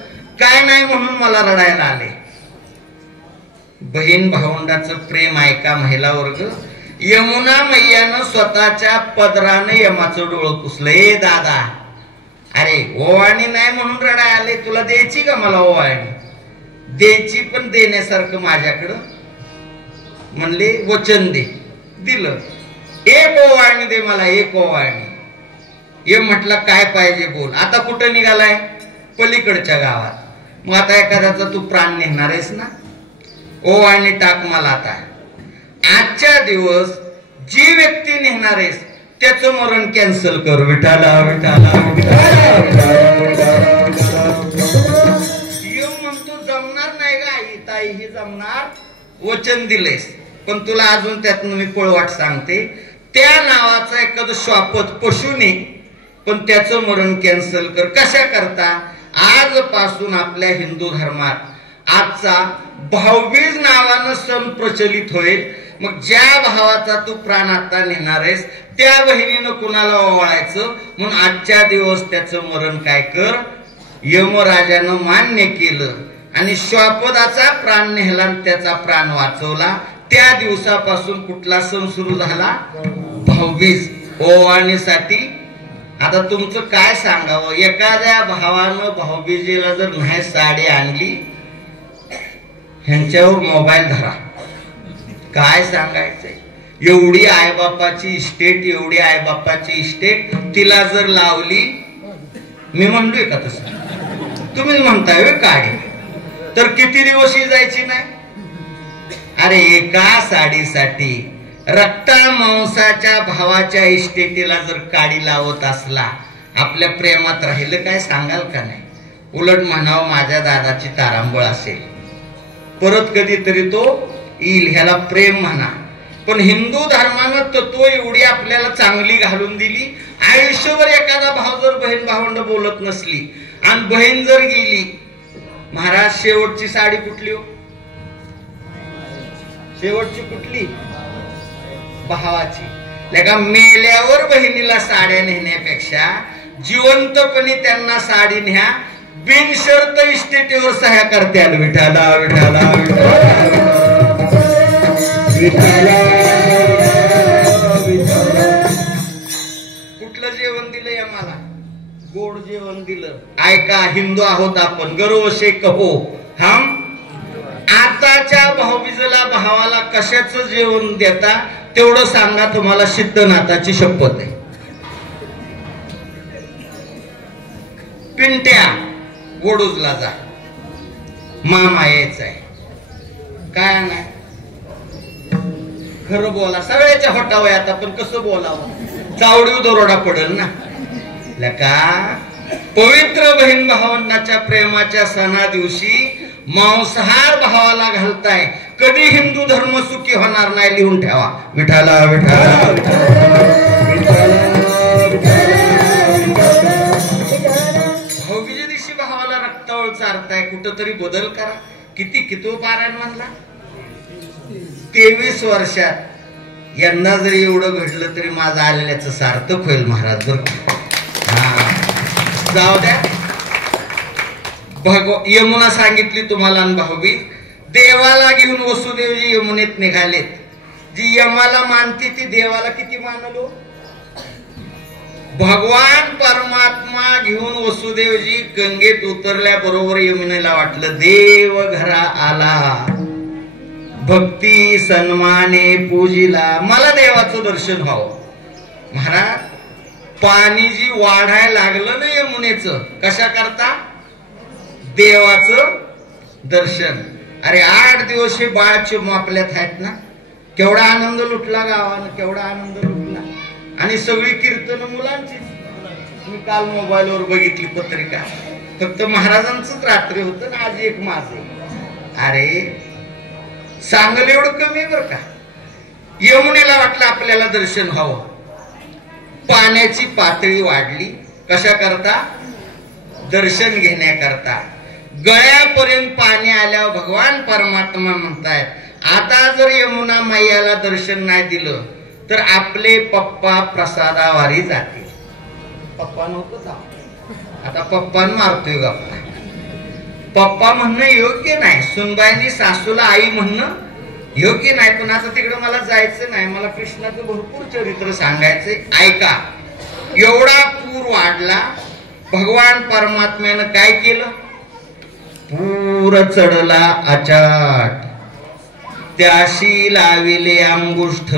काय नाही म्हणून मला रडायला आले. बहीण भावंडाचं प्रेम ऐका महिला वर्ग. यमुना मैयानं स्वतःच्या पदरानं यमाचं डोळं पुसलं. ए दादा, अरे ओवाळणी नाही म्हणून रडाय आले, तुला द्यायची का मला ओवाळणी? द्यायची, पण देण्यासारखं माझ्याकडं. म्हणले वचन दे. दिलं. एक ओवाळणी दे मला, एक ओवाळणी. यम म्हटलं काय पाहिजे बोल. आता कुठं निघालाय? पलीकडच्या गावात. मग आता एखाद्याचा तू प्राण नेणार आहेस ना, ओवाळणी टाक मला. आता आजच्या दिवस जी व्यक्ती नेणार आहेस त्याचं मरण कॅन्सल कर. विठाला विठाला यम म्हणतो जमणार नाही का आई ताई, ही जमणार. वचन दिलेस, पण तुला अजून त्यातून मी पळवाट सांगते. त्या नावाचं एखादं श्वापत पशुने, पण त्याचं मरण कॅन्सल कर. कशा करता? आजपासून आपल्या हिंदू धर्मात आजचा भाऊबीज नावानं सण प्रचलित होईल. मग ज्या भावाचा तू प्राण आता नेणार आहेस त्या बहिणीनं कुणाला ओवाळायचं म्हणून आजच्या दिवस त्याचं मरण काय कर. यमराजानं मान्य केलं आणि श्वापदाचा प्राण नेला आणि त्याचा प्राण वाचवला. त्या दिवसापासून कुठला सण सुरू झाला? भाऊबीज. ओवाळणीसाठी. आता तुमचं काय सांगावं, एखाद्या भावानं भाऊबीजेला जर नाही साडी आणली, ह्यांच्यावर मोबाईल धरा. काय सांगायचंय? एवढी आईबापाची इस्टेट, एवढी आईबापाची इस्टेट तिला जर लावली, मी म्हणलोय का तसं? तुम्हीच म्हणताय काढी, तर किती दिवस जायची नाही? अरे एका साडीसाठी रक्ता मांसाच्या भावाच्या इस्टेटीला जर काडी लावत असला, आपल्या प्रेमात राहिलं काय सांगाल का नाही? उलट म्हणावं माझ्या दादाची तारांबळ असेल, परत कधीतरी तो येईल, ह्याला प्रेम म्हणा. पण हिंदू धर्मानं तत्व एवढी आपल्याला चांगली घालून दिली. आयुष्यभर एखादा भाव जर बहीण भावंड बोलत नसली आणि बहीण जर गेली, महाराज शेवटची साडी कुठली हो? शेवटची कुठली? भावाची. लेका मेल्यावर बहिणीला साड्या नेण्यापेक्षा जिवंतपणी त्यांना साडी न्या. बिनशर्त इस्टेटीवर सह्या करते. विठाला विठाला कुठलं जेवण दिलंय आम्हाला? गोड जेवण दिलं. ऐका, हिंदू आहोत आपण, गर्व से कहो हम. आताच्या भाऊबीजेला भावाला कशाचं जेवण देता तेवढं सांगा, तुम्हाला सिद्धनाथाची शपथ आहे. पिंट्या गोडूजला जा, मामा यायचा आहे. काय नाही, खरं बोला. सगळ्याच्या होटावं आता, पण कसं बोलावं? चावडी दरोडा पडेल ना. लका पवित्र बहीण भावंडाच्या प्रेमाच्या सणा दिवशी मांसाहार भावाला घालताय, कधी हिंदू धर्म सुखी होणार नाही. लिहून ठेवा. विठाला विठाला. भाऊबीजे दिवशी भावाला रक्तावळ चारताय, कुठंतरी बदल करा. किती पारायण म्हणला? 23 वर्षात. यंदा जरी एवढं घडलं तरी माझं आलेल्याचं सार्थक होईल महाराज. जाऊ द्या. यमुना सांगितली तुम्हाला. भाऊबीज देवाला घेऊन वसुदेवजी यमुनेत निघालेत. जी यमाला मानती ती देवाला किती मानलो. भगवान परमात्मा घेऊन वसुदेवजी गंगेत उतरल्या बरोबर यमुनेला वाटलं देव घरा आला, भक्ती सन्माने पूजिला, मला देवाचं दर्शन व्हावं. महाराज पाणी जी वाढायला लागलं ना यमुनेचं, कशा करता? देवाचं दर्शन. अरे 8 दिवस हे बाळचे आपल्यात आहेत ना. केवढा आनंद लुटला गावानं, केवढा आनंद लुटला. आणि सगळी कीर्तन मुलांची. मी काल मोबाईलवर बघितली पत्रिका, फक्त महाराजांचंच रात्री होतं ना, आज एक माझे. अरे सांगल एवढं कमी बर का. यमुनेला वाटलं आपल्याला दर्शन व्हावं. पाण्याची पातळी वाढली. कशा करता? दर्शन घेण्याकरता. गळ्यापर्यंत पाणी आल्यावर भगवान परमात्मा म्हणतायत, आता जर यमुना मैयाला दर्शन नाही दिलं तर आपले पप्पा प्रसादावारी जातील. पप्पा नव्हतं जा, आता पप्पा मारतोय गप्पा. पप्पा म्हणणं योग्य नाही. सुनबाईंनी सासूला आई म्हणणं योग्य नाही. पण आता तिकडे मला जायचं नाही. मला कृष्णाचं भरपूर चरित्र सांगायचंय. ऐका. एवढा पूर वाढला. भगवान परमात्म्यानं काय केलं? पूर चढला अचाट, त्याशी लाविले अंगुष्ठ.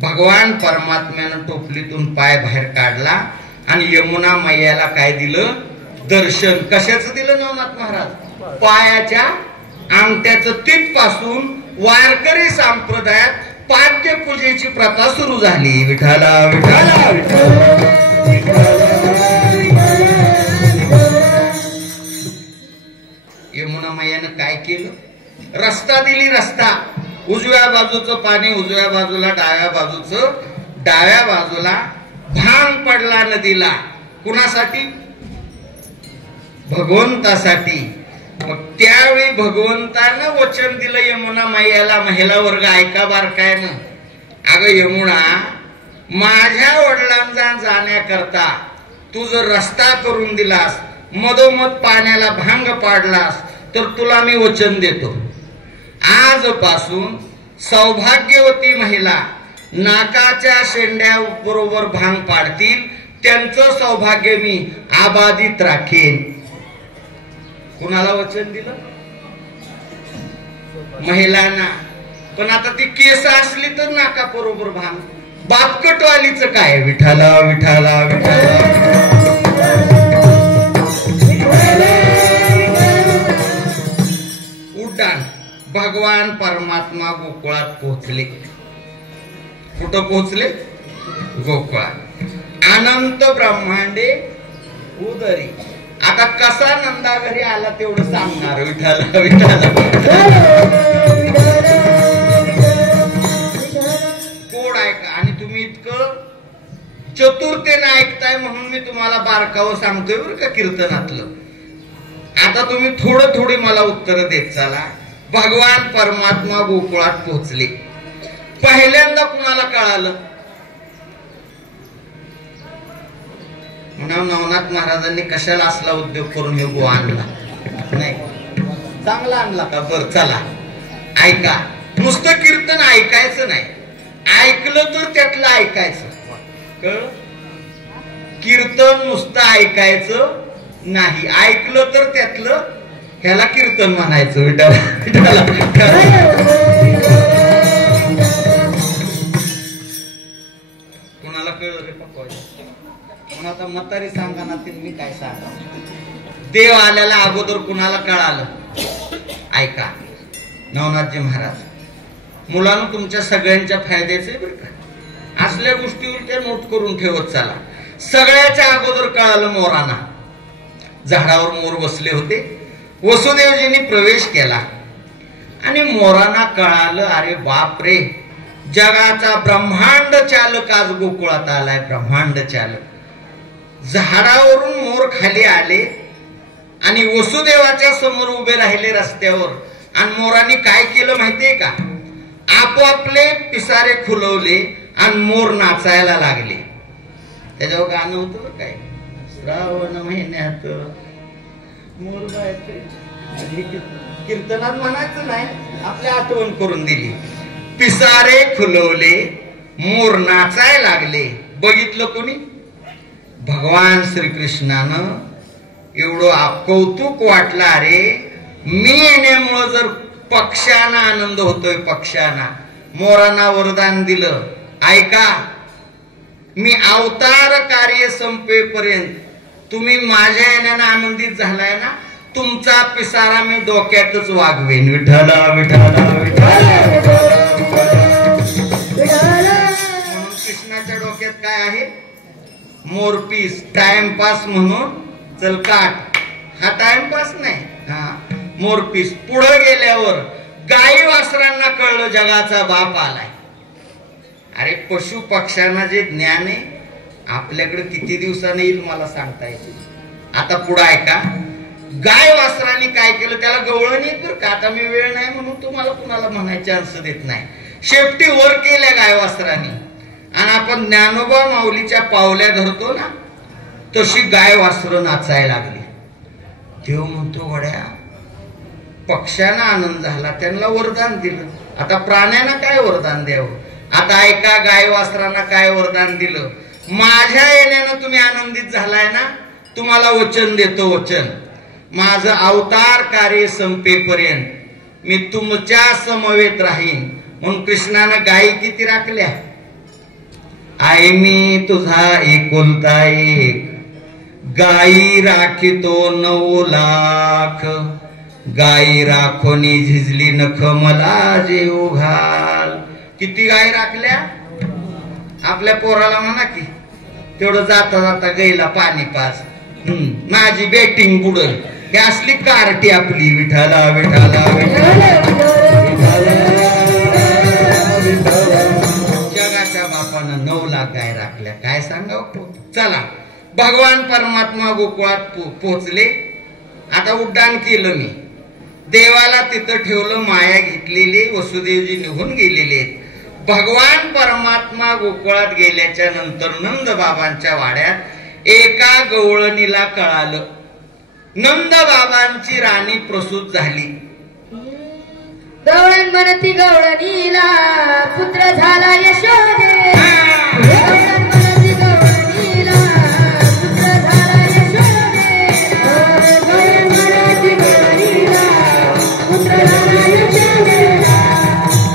भगवान परमात्म्यानं टोपलीतून पाय बाहेर काढला आणि यमुना मैयाला काय दिलं? दर्शन. कशाचं दिलं नवनाथ महाराज? पायाच्या अंगठ्याचं. तिथपासून वारकरी संप्रदायात पाद्य पूजेची प्रथा सुरू झाली. विठाला विठाला विठाला. यमुना मैयानं काय केलं? रस्ता दिली. रस्ता. उजव्या बाजूचं पाणी उजव्या बाजूला, डाव्या बाजूचं डाव्या बाजूला. भांग पडला नदीला. कुणासाठी? भगवंतासाठी. मग त्यावेळी भगवंतानं वचन दिलं यमुना मैयाला. महिला वर्ग ऐका बारकायनं. अगं यमुना, माझ्या वडिलांचा जाण्याकरता तू जर रस्ता करून दिलास, मधोमध पाण्याला भांग पाडलास, तर तुला मी वचन देतो, आजपासून सौभाग्यवती महिला नाकाच्या शेंड्या बरोबर भांग पाडतील, त्यांचं सौभाग्य मी आबादित राखेन. कुणाला वचन दिलं? महिलांना. पण आता ती केस असली तर नाका बरोबर भांग. बापकटवालीच काय? विठाला विठाला विठाला. उड्डाण. भगवान परमात्मा गोकुळात पोहोचले. कुठं पोहोचले? गोकुळात. अनंत ब्रह्मांडे उदरी. आता कसा नंदा घरी आला तेवढं सांगणार. विठाला विठाला कोड ऐका. आणि तुम्ही इतकं चतुरतेने ऐकताय म्हणून मी तुम्हाला बारकावं सांगतोय बरं का कीर्तनातलं. आता तुम्ही थोडी मला उत्तर देत चला. भगवान परमात्मा गोकुळात पोहोचले. पहिल्यांदा कुणाला कळालं? म्हणा नवनाथ महाराजांनी कशाला असला उद्योग करून हे गो आणला नाही, चांगला आणला का? बर चला ऐका. नुसतं कीर्तन ऐकायचं नाही, ऐकलं तर त्यातलं ऐकायचं. कळ? कीर्तन नुसतं ऐकायचं नाही, ऐकलं तर त्यातलं, ह्याला कीर्तन म्हणायचं. विठाला कुणाला कळलं रे पप्पा? आता म्हातारी सांगा ना, मी काय सांगा. देव आल्याला अगोदर कुणाला कळालं? ऐका नवनाथजी महाराज, मुलांना तुमच्या सगळ्यांच्या फायद्याचे बरं का, असल्या गोष्टीवर त्या नोट करून ठेवत चला. सगळ्याच्या अगोदर कळालं मोरांना. झाडावर मोर बसले होते, वसुदेवजींनी प्रवेश केला आणि मोरांना कळालं अरे बाप रे, जगाचा ब्रह्मांड चालक आज गोकुळात आलाय. ब्रह्मांड चालक. झाडावरून मोर खाली आले आणि वसुदेवाच्या समोर उभे राहिले रस्त्यावर. आणि मोरांनी काय केलं माहितीये का? आपोआपले पिसारे खुलवले आणि मोर नाचायला लागले. त्याच्यावर गाणं होतं काय, श्रावण महिन्यात मोर गायचे. कीर्तनात म्हणायचं नाही, आपल्या आठवण करून दिली. पिसारे खुलवले, मोर नाचायला लागले. बघितलं कोणी? भगवान श्रीकृष्णानं. एवढं कौतुक वाटलं, अरे मी येण्यामुळं जर पक्ष्यांना आनंद होतोय, पक्ष्यांना. मोरांना वरदान दिलं, ऐका मी अवतार कार्य संपेपर्यंत तुम्ही माझ्या येण्यानं आनंदित झालाय ना, तुमचा पिसारा मी डोक्यातच वागवेन. विठाला विठाला विठाला. म्हणून कृष्णाच्या डोक्यात काय आहे? मोरपीस. टाइमपास म्हणून चल काट. हा टाइमपास नाही, हा मोरपीस. पुढे गेल्यावर गाई वासरांना कळलं जगाचा बाप आलाय. अरे पशु पक्ष्यांना जे ज्ञान आहे आपल्याकडे किती दिवसाने येईल मला सांगता येईल. आता पुढे ऐका. गाय वासरांनी काय केलं? त्याला गवळण येत बरं का. आता मी वेळ नाही म्हणून तुम्हाला कुणाला म्हणायचे अर्थ देत नाही. शेपटी वर केल्या गाय वासरांनी. आणि आपण ज्ञानोबा माऊलीच्या पावल्या धरतो ना, तशी गाय वासरं नाचायला लागली. देव म्हणतो वड्या, पक्ष्यांना आनंद झाला, त्यांना वरदान दिलं. आता प्राण्यांना काय वरदान द्यावं? आता ऐका, गाय वासरांना काय वरदान दिलं? माझ्या येण्यानं तुम्ही आनंदित झालाय ना, तुम्हाला वचन देतो. वचन, माझं अवतार कार्य संपेपर्यंत मी तुमच्या समवेत राहीन. म्हणून कृष्णानं गायी किती राखल्या? आई मी तुझा एकुलता एक, गायी राखितो 9 लाख. गायी राखोनी झिजली नख मला जेऊ घाल. किती गायी राखल्या? आपल्या पोराला म्हणा की तेवढं जाता जाता गाईला पाणी पास. माझी बेटिंग बुडल. हे असली कार्टी आपली. विठाला विठाला जगाच्या बापानं 9 लाख गाय राखल्या. काय सांगावं? चला, भगवान परमात्मा गोकुळात पोहोचले. आता उड्डाण केलं मी. देवाला तिथं ठेवलं. माया घेतलेली. वसुदेवजी निघून गेलेले. भगवान परमात्मा गोकुळात गेल्याच्या नंतर नंद बाबांच्या वाड्यात एका गवळणीला कळालं नंद बाबांची राणी प्रसूत झाली. गवळण म्हणती गवळणीला पुत्र झाला यशोदे. गवळण म्हणती गवळणीला पुत्र झाला यशोदे. गवळण म्हणती गवळणीला पुत्र झाला यशोदे.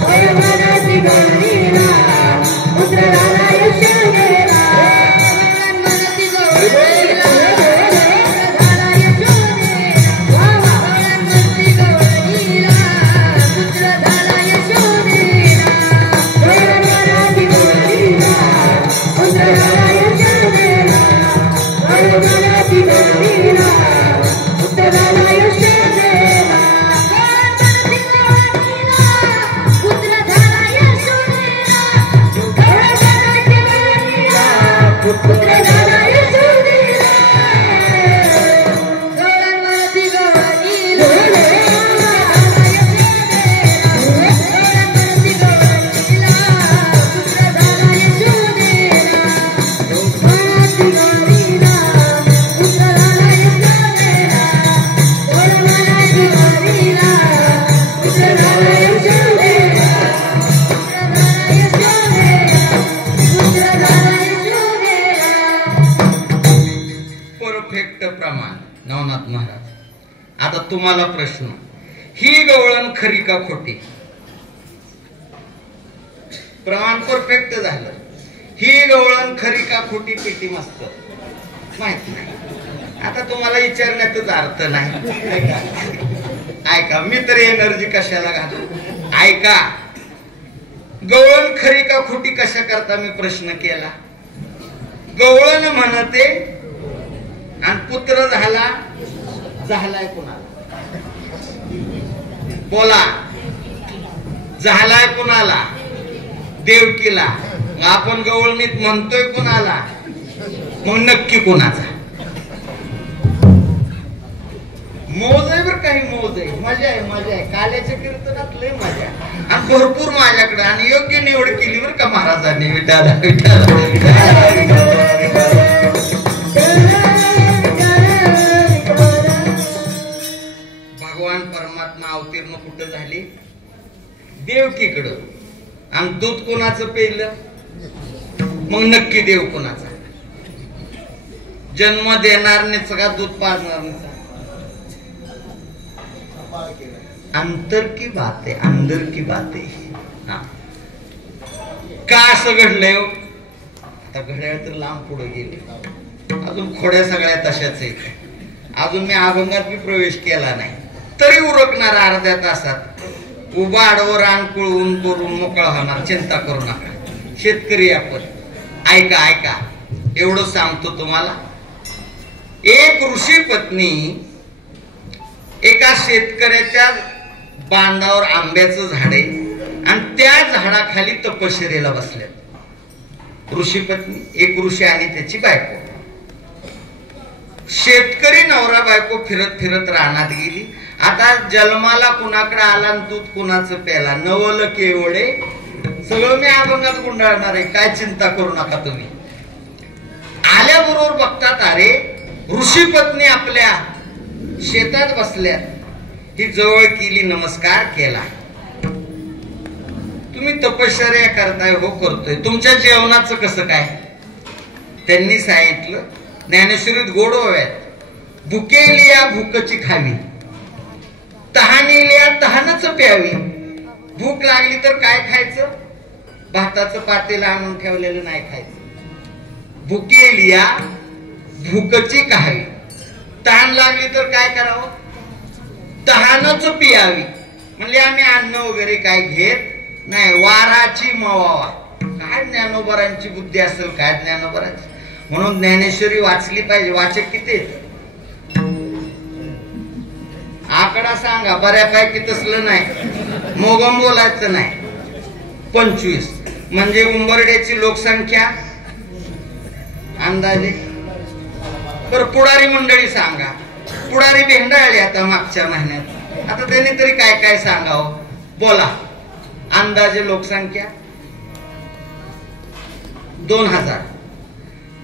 गवळण म्हणती गवळणीला पुत्र झाला यशोदे. गवळण म्हणती गवळणीला पुत्र झाला यशोदे. गवळण म्हणती गवळणीला पुत्र झाला यशोदेला. गवळण तुम्हाला प्रश्न, ही गवळण खरी का खोटी? प्रमाण परफेक्ट झालं. ही गवळण खरी का खोटी पेटी मास्तर माहित नाही. आता तुम्हाला विचारण्यातच अर्थ नाही. ऐका, मी तर एनर्जी कशाला घालू. ऐका, गवळण खरी का खोटी कशा करता मी प्रश्न केला. गवळण म्हणते आणि पुत्र झालाय कुणाला? बोला, झालाय कुणाला? देवकीला. आपण गवळणीत म्हणतोय कुणाला? मग नक्की कुणाचा? मौज आहे बरं, काही मौज आहे, मजा आहे. काल्याच्या कीर्तनात लय मजा आणि भरपूर माझ्याकडे, आणि योग्य निवड केली बरं का महाराजांनी. विठाला भगवान परमात्मा अवतीर्ण कुठं झाले? देवकीकडं. आणि दूध कोणाचं पेलं? मग नक्की देव कोणाचा? जन्म देणार नाही का दूध पाजणार नाही? अंतर की बात आहे, अंदर की बात आहे. का असं घडलंय? आता घड्याळ तर लांब पुढे गेले, अजून खोड्या सगळ्या तशाच आहेत. अजून मी अभंगात बी प्रवेश केला नाही, तरी उरकणार अर्ध्या तासात. उभा आडवं रान कुळवून करून मोकळा होणार, चिंता करू नका. शेतकरी आपण. ऐका, एवढं सांगतो तुम्हाला. एक ऋषी पत्नी एका शेतकऱ्याच्या बांधावर आंब्याचं झाड आहे आणि त्या झाडाखाली तपश्चर्येला बसल्यात. ऋषी पत्नी, एक ऋषी आणि त्याची बायको. शेतकरी नवरा बायको फिरत फिरत रानात गेली. आता जन्माला कुणाकडे आला आणि दूध कुणाचं प्याला? नवल केवळे सगळं मी अभंगात गुंडाळणार आहे, काय चिंता करू नका तुम्ही. आल्याबरोबर बघतात, अरे ऋषी पत्नी आपल्या शेतात बसल्या. ही जवळ केली, नमस्कार केला. तुम्ही तपश्चर्या करताय? हो करतोय. तुमच्या जेवणाचं कसं काय? त्यांनी सांगितलं, ज्ञानेश्वरीत गोड ओव्यात, भुकेलिया भूकची खावी, तहानेलिया तहानच प्यावी. भूक लागली तर काय खायचं? भाताचं पातेलं आणून ठेवलेलं नाही खायचं. भुकेलिया भूकची खावी. तहान लागली तर काय करावं? तहानच पियावी. म्हणले आम्ही अन्न वगैरे काय घेत नाही. वाराची मवावा. काय ज्ञानोबरांची बुद्धी असेल, काय ज्ञानोबरांची. म्हणून ज्ञानेश्वरी वाचली पाहिजे. वाचक किती? आकडा सांगा, बऱ्यापैकी तसलं नाही, मोगम बोलायचं नाही. 25 म्हणजे उंबरड्याची लोकसंख्या अंदाजे. बरं, पुढारी मंडळी सांगा. पुढारी भेंडाळली आता मागच्या महिन्यात. आता त्यांनी तरी काय काय सांगावं? बोला. अंदाजे लोकसंख्या 2000.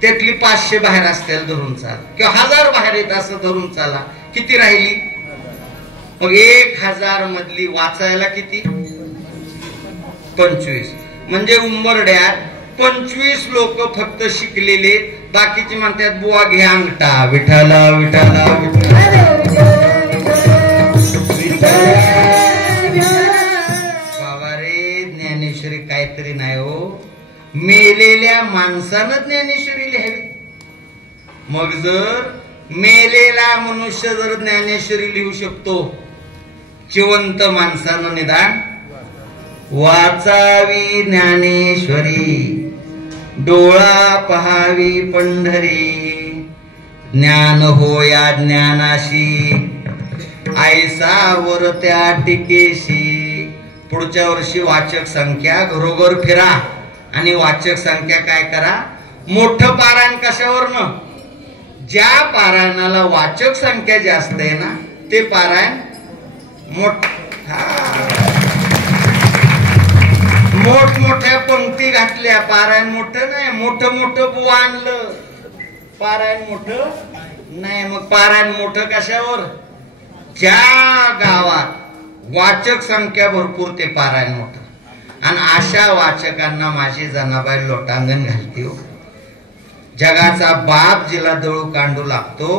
त्यातली 500 बाहेर असतील धरून चाल, किंवा 1000 बाहेर येत असं धरून चाला. किती राहिली? मग 1000 मधली वाचायला किती? 25. म्हणजे उंबरड्यात 25 लोक फक्त शिकलेले. बाकीचे म्हणतात बुवा घे अंगठा, विठाला विठाला बाबा रे. ज्ञानेश्वरी काहीतरी नाही हो, मेलेल्या माणसानं ज्ञानेश्वरी लिहावी. मग जर मेलेला मनुष्य जर ज्ञानेश्वरी लिहू शकतो, जिवंत माणसानं निदान वाचावी ज्ञानेश्वरी. डोळा पहावी पंढरी, ज्ञान होया ज्ञानाशी, ऐसा वर त्या टिकेशी. पुढच्या वर्षी वाचक संख्या घरोघर फिरा आणि वाचक संख्या काय करा? मोठं पारायण. कशावरनं? ज्या पारायणाला वाचक संख्या जास्त आहे ना, ते पारायण मोठमोठ्या पंक्ती घातल्या. पारायण मोठं नाही, मोठं मोठं बुवा आणलं. पारायण मोठं नाही. मग पारायण मोठं कशावर? ज्या गावात वाचक संख्या भरपूर ते पारायण मोठं. आणि अशा वाचकांना माझी जनाबाई लोटांगण घालते हो. जगाचा बाप जिला दळू कांडू लागतो,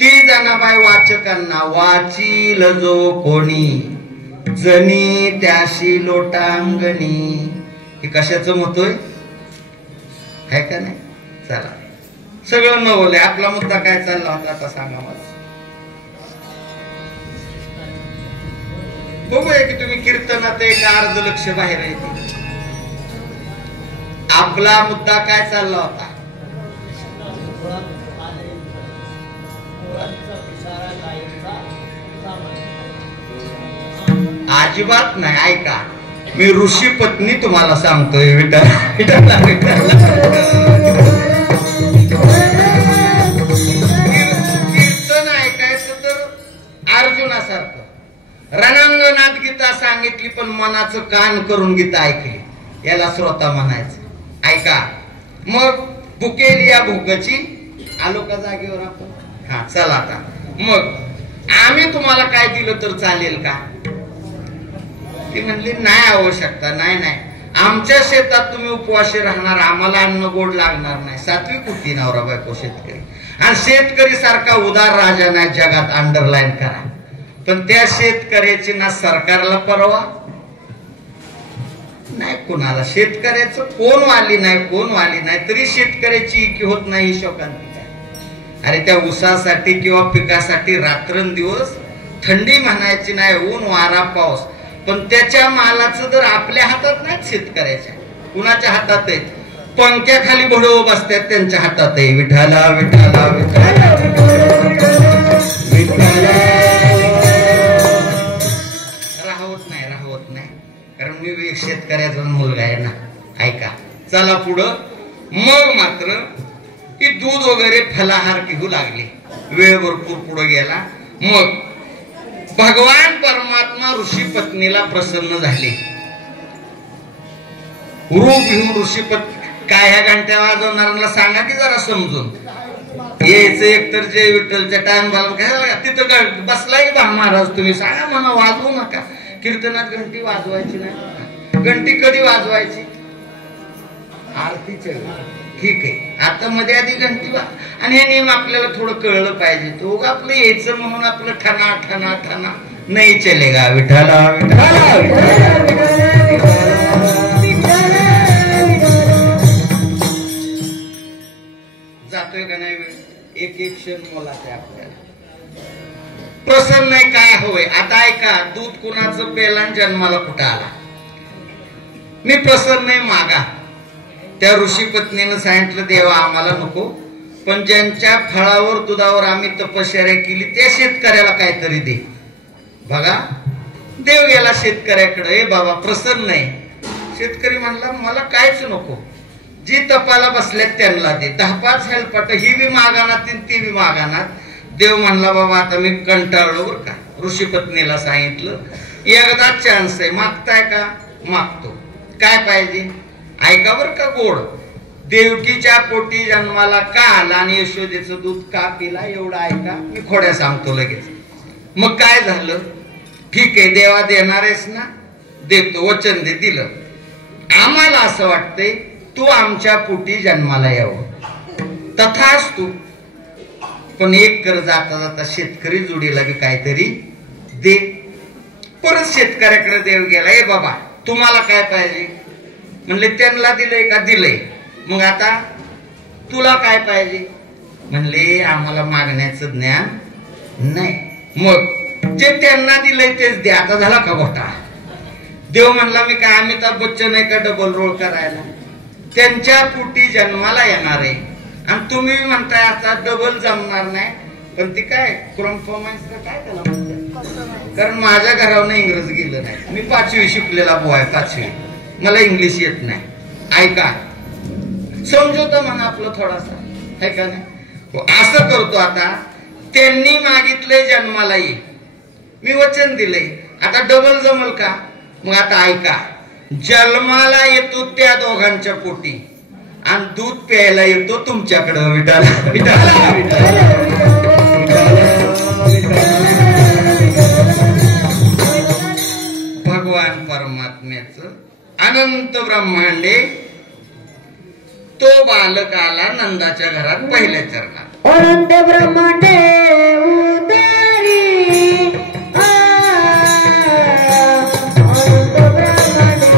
ती जनाबाई वाचकांना वाचील जो कोणी जनी त्याशी लोटांगणी, हे कशाचं म्हणतोय आहे का नाही? चला सगळं नवलंय. आपला मुद्दा काय चालला होता आता सांगा मला. बघूया की तुम्ही कीर्तनात एक अर्ध लक्ष बाहेर येते. आपला मुद्दा काय चालला होता? अजिबात नाही. ऐका, मी ऋषी पत्नी तुम्हाला सांगतोय. कीर्तन ऐकायचं तर अर्जुनासारखं रणांगणात गीता सांगितली पण मनाचं कान करून गीता ऐकली, याला श्रोता म्हणायचं. ऐका, मग भुकेली या भूकची आलो का जागेवर आपण? हा चला आता मग आम्ही तुम्हाला काय दिलं तर चालेल का? ती म्हणली नाही आवश्यकता नाही. आमच्या शेतात तुम्ही उपवाशी राहणार, आम्हाला अन्न गोड लागणार नाही. सात्विक होती नवरा बायको शेतकरी, आणि शेतकरी सारखा उदार राजा नाही जगात, अंडरलाईन करा. पण त्या शेतकऱ्याची ना सरकारला परवा नाही, कुणाला शेतकऱ्याचं कोण वाली नाही तरी शेतकऱ्याची इकी होत नाही शोकांती. अरे त्या ऊसासाठी किंवा पिकासाठी रात्रंदिवस थंडी म्हणायची नाही, ऊन वारा पाऊस, पण त्याच्या मालाचं जर आपल्या हातात नाही, शेतकऱ्याच्या कुणाच्या हातात आहे? पंख्याखाली भडव बसतात त्यांच्या हातात आहे. विठाला विठाला विठाला राहवत नाही, कारण मी एक शेतकऱ्याचा मुलगा आहे ना. ऐका, चला पुढं. मग मात्र ती दूध वगैरे फलाहार घेऊ लागली. वेळ भरपूर पुढे गेला. मग भगवान परमात्मा ऋषी पत्नीला प्रसन्न झाले. रूप घेऊन ऋषी पत्नी काय ह्या घंट्या वाजवणाऱ्यांना सांगा की जरा समजून यायचं. एकतर जे विठ्ठलच्या टाइम बाला तिथं बसलाय बा महाराज, तुम्ही सांगा म्हणा वाजवू नका. कीर्तनात घंटी वाजवायची नाही. घंटी कधी वाजवायची? आरतीच्या. ठीक आहे, आता मध्ये आधी घंटी आणि हे नियम आपल्याला थोडं कळलं पाहिजे. तो आपलं यायचं म्हणून आपलं ठना ठना ठना नाही चलेगा. विठाला विठाला जातोय का नाही वेळ? एक एक क्षण मोलाचा आपल्याला. प्रसन्न नाही काय होय? आता ऐका, दूध कुणाचं पेला जन्माला कुठं आला? मी प्रसन्न नाही मागा. त्या ऋषी पत्नीनं सांगितलं देवा आम्हाला नको, पण ज्यांच्या फळावर दुधावर आम्ही तपश्चर्या केली त्या शेतकऱ्याला काहीतरी दे. बघा देव गेला शेतकऱ्याकडे. ए बाबा प्रसन्न नाही. शेतकरी म्हणला मला कायच नको, जी तपाला बसल्यात त्यांना दे. 10-5 हेलपाट ही बी मागानात ती बी मागानात. देव म्हणला बाबा आता मी कंटाळलो बर का. ऋषी पत्नीला सांगितलं एकदा चान्स आहे, मागताय का? मागतो. काय पाहिजे? ऐका बर का गोड. देवकीच्या पोटी जन्माला का आला आणि यशोदेचं दूध का पिला एवढं ऐका. मी खोड्या सांगतो लगेच. मग काय झालं? ठीक आहे देवा देणार आहेस ना, देतो, वचन दे. दिलं. आम्हाला असं वाटतंय तू आमच्या पोटी जन्माला यावं. तथास्तु. पण एक कर, जाता जाता शेतकरी जोडीला बी काहीतरी दे. परत शेतकऱ्याकडे देव गेला. ए बाबा तुम्हाला काय पाहिजे? म्हणले त्यांना दिलंय का? दिलंय. मग आता तुला काय पाहिजे? म्हणले आम्हाला मागण्याचं ज्ञान नाही. मग जे त्यांना दिलंय तेच दे. आता झाला का घोटाळा? देव म्हणला मी काय अमिताभ बच्चन आहे का डबल रोल करायला? त्यांच्या पोटी जन्माला येणार आहे आणि तुम्ही म्हणताय आता डबल जमणार नाही. पण ती काय कॉम्प्रोमाइज काय त्याला म्हणतात? कारण माझ्या घरावर इंग्रज गेलं नाही. मी 5वी शिकलेला बॉय, 5वी. मला इंग्लिश येत नाही. ऐका, समजवतो म्हणा आपलं थोडासा आहे का नाही? असं करतो. आता त्यांनी मागितलंय जन्माला ये, मी वचन दिलंय. आता डबल जमल का? मग आता ऐका, जन्माला येतो त्या दोघांच्या पोटी आणि दूध प्यायला येतो तुमच्याकडं. विठाला विठाला भगवान परमात्म्याचं अनंत ब्रह्मांडे तो बालक आला नंदाच्या घरात पहिल्या चरणात. अनंत ब्रह्मांडे उदारी अनंत ब्रह्मांडे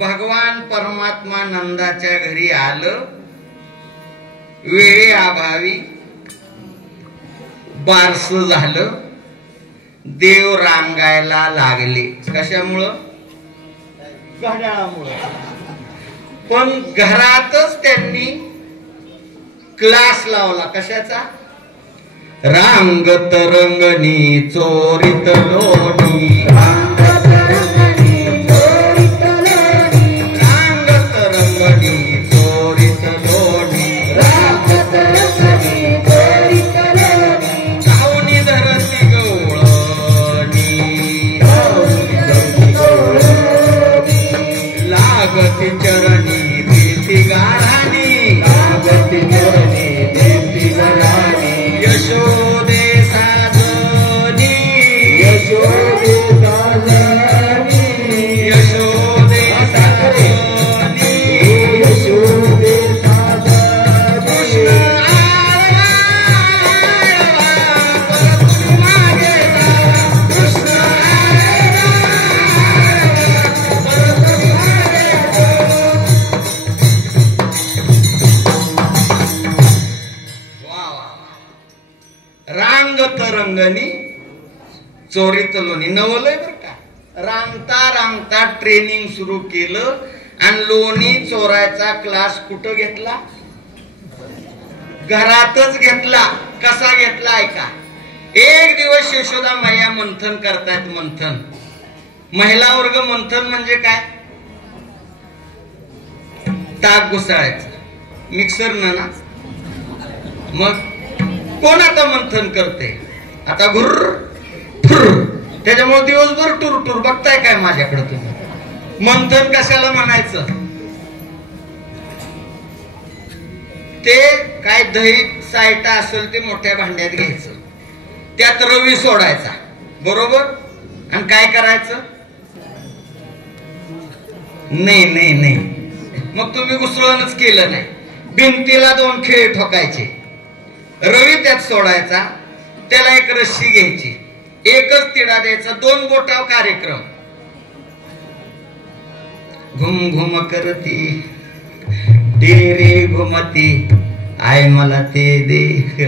भगवान परमात्मा नंदाच्या घरी आलं. वेळेअभावी बारस झालं. देव रांगायला लागले. कशामुळं? घड्याळामुळं. पण घरातच त्यांनी क्लास लावला. कशाचा? रांगत रंगणी चोरीत लोणी. चरणी देती गाढानी यशोदे साजनी यशोदे साजनी यशोदे साजनी यशोदे रंगनी चोरीत लोणी. नवलय बर का. रांगता रांगता ट्रेनिंग सुरू केलं आणि लोणी चोरायचा क्लास कुठं घेतला? घरातच घेतला. कसा घेतला ऐका. एक दिवस यशोदा मैया मंथन करतायत. मंथन, महिला वर्ग मंथन म्हणजे काय? ताक घुसाळायचं मिक्सर ना. मग कोण आता मंथन करते? आता घुर्र त्याच्यामुळे दिवसभर टूर टूर बघताय काय माझ्याकडे तुम्ही? मंथन कशाला म्हणायचं? ते काय दही सायटा असेल ते मोठ्या भांड्यात घ्यायचं, त्यात रवी सोडायचा, बरोबर? आणि काय करायचं? नाही नाही नाही, मग तुम्ही घुसळणच केलं नाही. भिंतीला 2 खिळे ठोकायचे, रवी त्यात सोडायचा, त्याला एक रस्सी घ्यायची, एकच तिडा द्यायचा, 2 बोटाव कार्यक्रम. घुम घुम करती डेरे घुमती आय मला ते दे.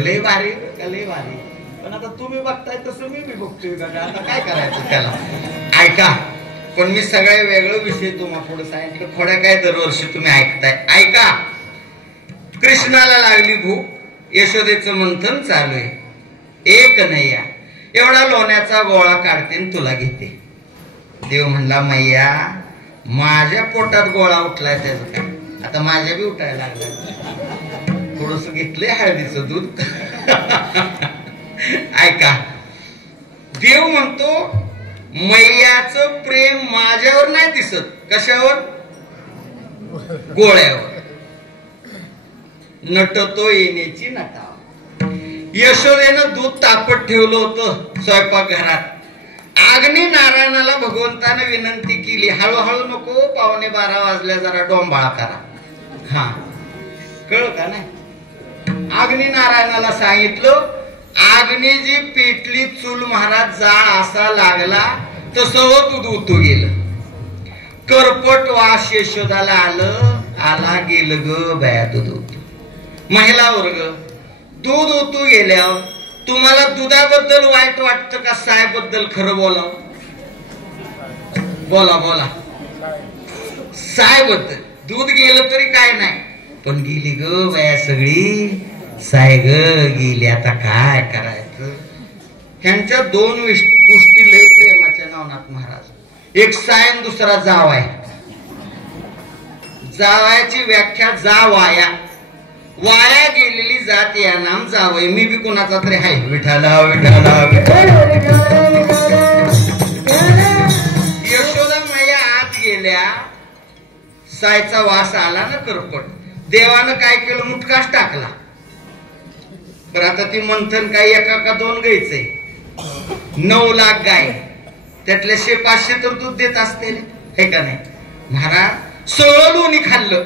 लय भारी, लय भारी. पण आता तुम्ही बघताय तसं मी बघतोय का? आता काय करायचं त्याला? ऐका, पण मी सगळे वेगळे विषय तुम्हाला पुढे सांगितलं. खोड्या काय दरवर्षी तुम्ही ऐकताय. ऐका, कृष्णाला लागली भूक, यशोदेचं मंथन चालू आहे. एक नाही या एवढा लोण्याचा गोळा काढते आणि तुला घेते. देव म्हणला, मैया माझ्या पोटात गोळा उठलाय त्याचं काय? आता माझ्या बी उठायला लागला. थोडस घेतलंय हळदीचं दूध. ऐका, देव म्हणतो मैयाचं प्रेम माझ्यावर नाही दिसत. कशावर? गोळ्यावर. नटतो येण्याची नटाव. यशोदेनं दूध तापत ठेवलं होतं स्वयंपाक घरात. अग्नी नारायणाला भगवंताने विनंती केली, हळूहळू नको, 11:15 वाजल्या, जरा डोंबाळा करा. हा कळ का नाही? अग्नी नारायणाला सांगितलं. अग्नी जी पेटली चूल महाराज, जाळ असा लागला तसं दूध उतू गेलं. करपट वास यशोदाला आला गेलं ग बाया दूध उतू. महिला वर्ग, दूध उतू गेल्यावर तुम्हाला दुधाबद्दल वाईट वाटतं का सायबद्दल खरं बोला? बोला बोला. सायबद्दल दूध गेलं तरी काय नाही, पण गेली ग बाया सगळी साय ग गेली. आता काय करायचं? ह्यांच्या दोन गोष्टी लय प्रेमाच्या नावनात महाराज. एक साय, दुसरा जावाय. जावायची व्याख्या जावाया, वाया गेलेली जात या नाम जावय. मी बी कोणाचा तरी आहे. विठाला विठाला यशोदा मैया आत गेल्या, सायचा वास आला ना करपट. देवानं काय केलं? मुटकाच टाकला. बरं आता ती मंथन काय एका का दोन गायचंय? 9 लाख गाय, त्यातल्या 500 तर दूध देत असतील, हे का नाही? महाराज 16 लोणी खाल्लं,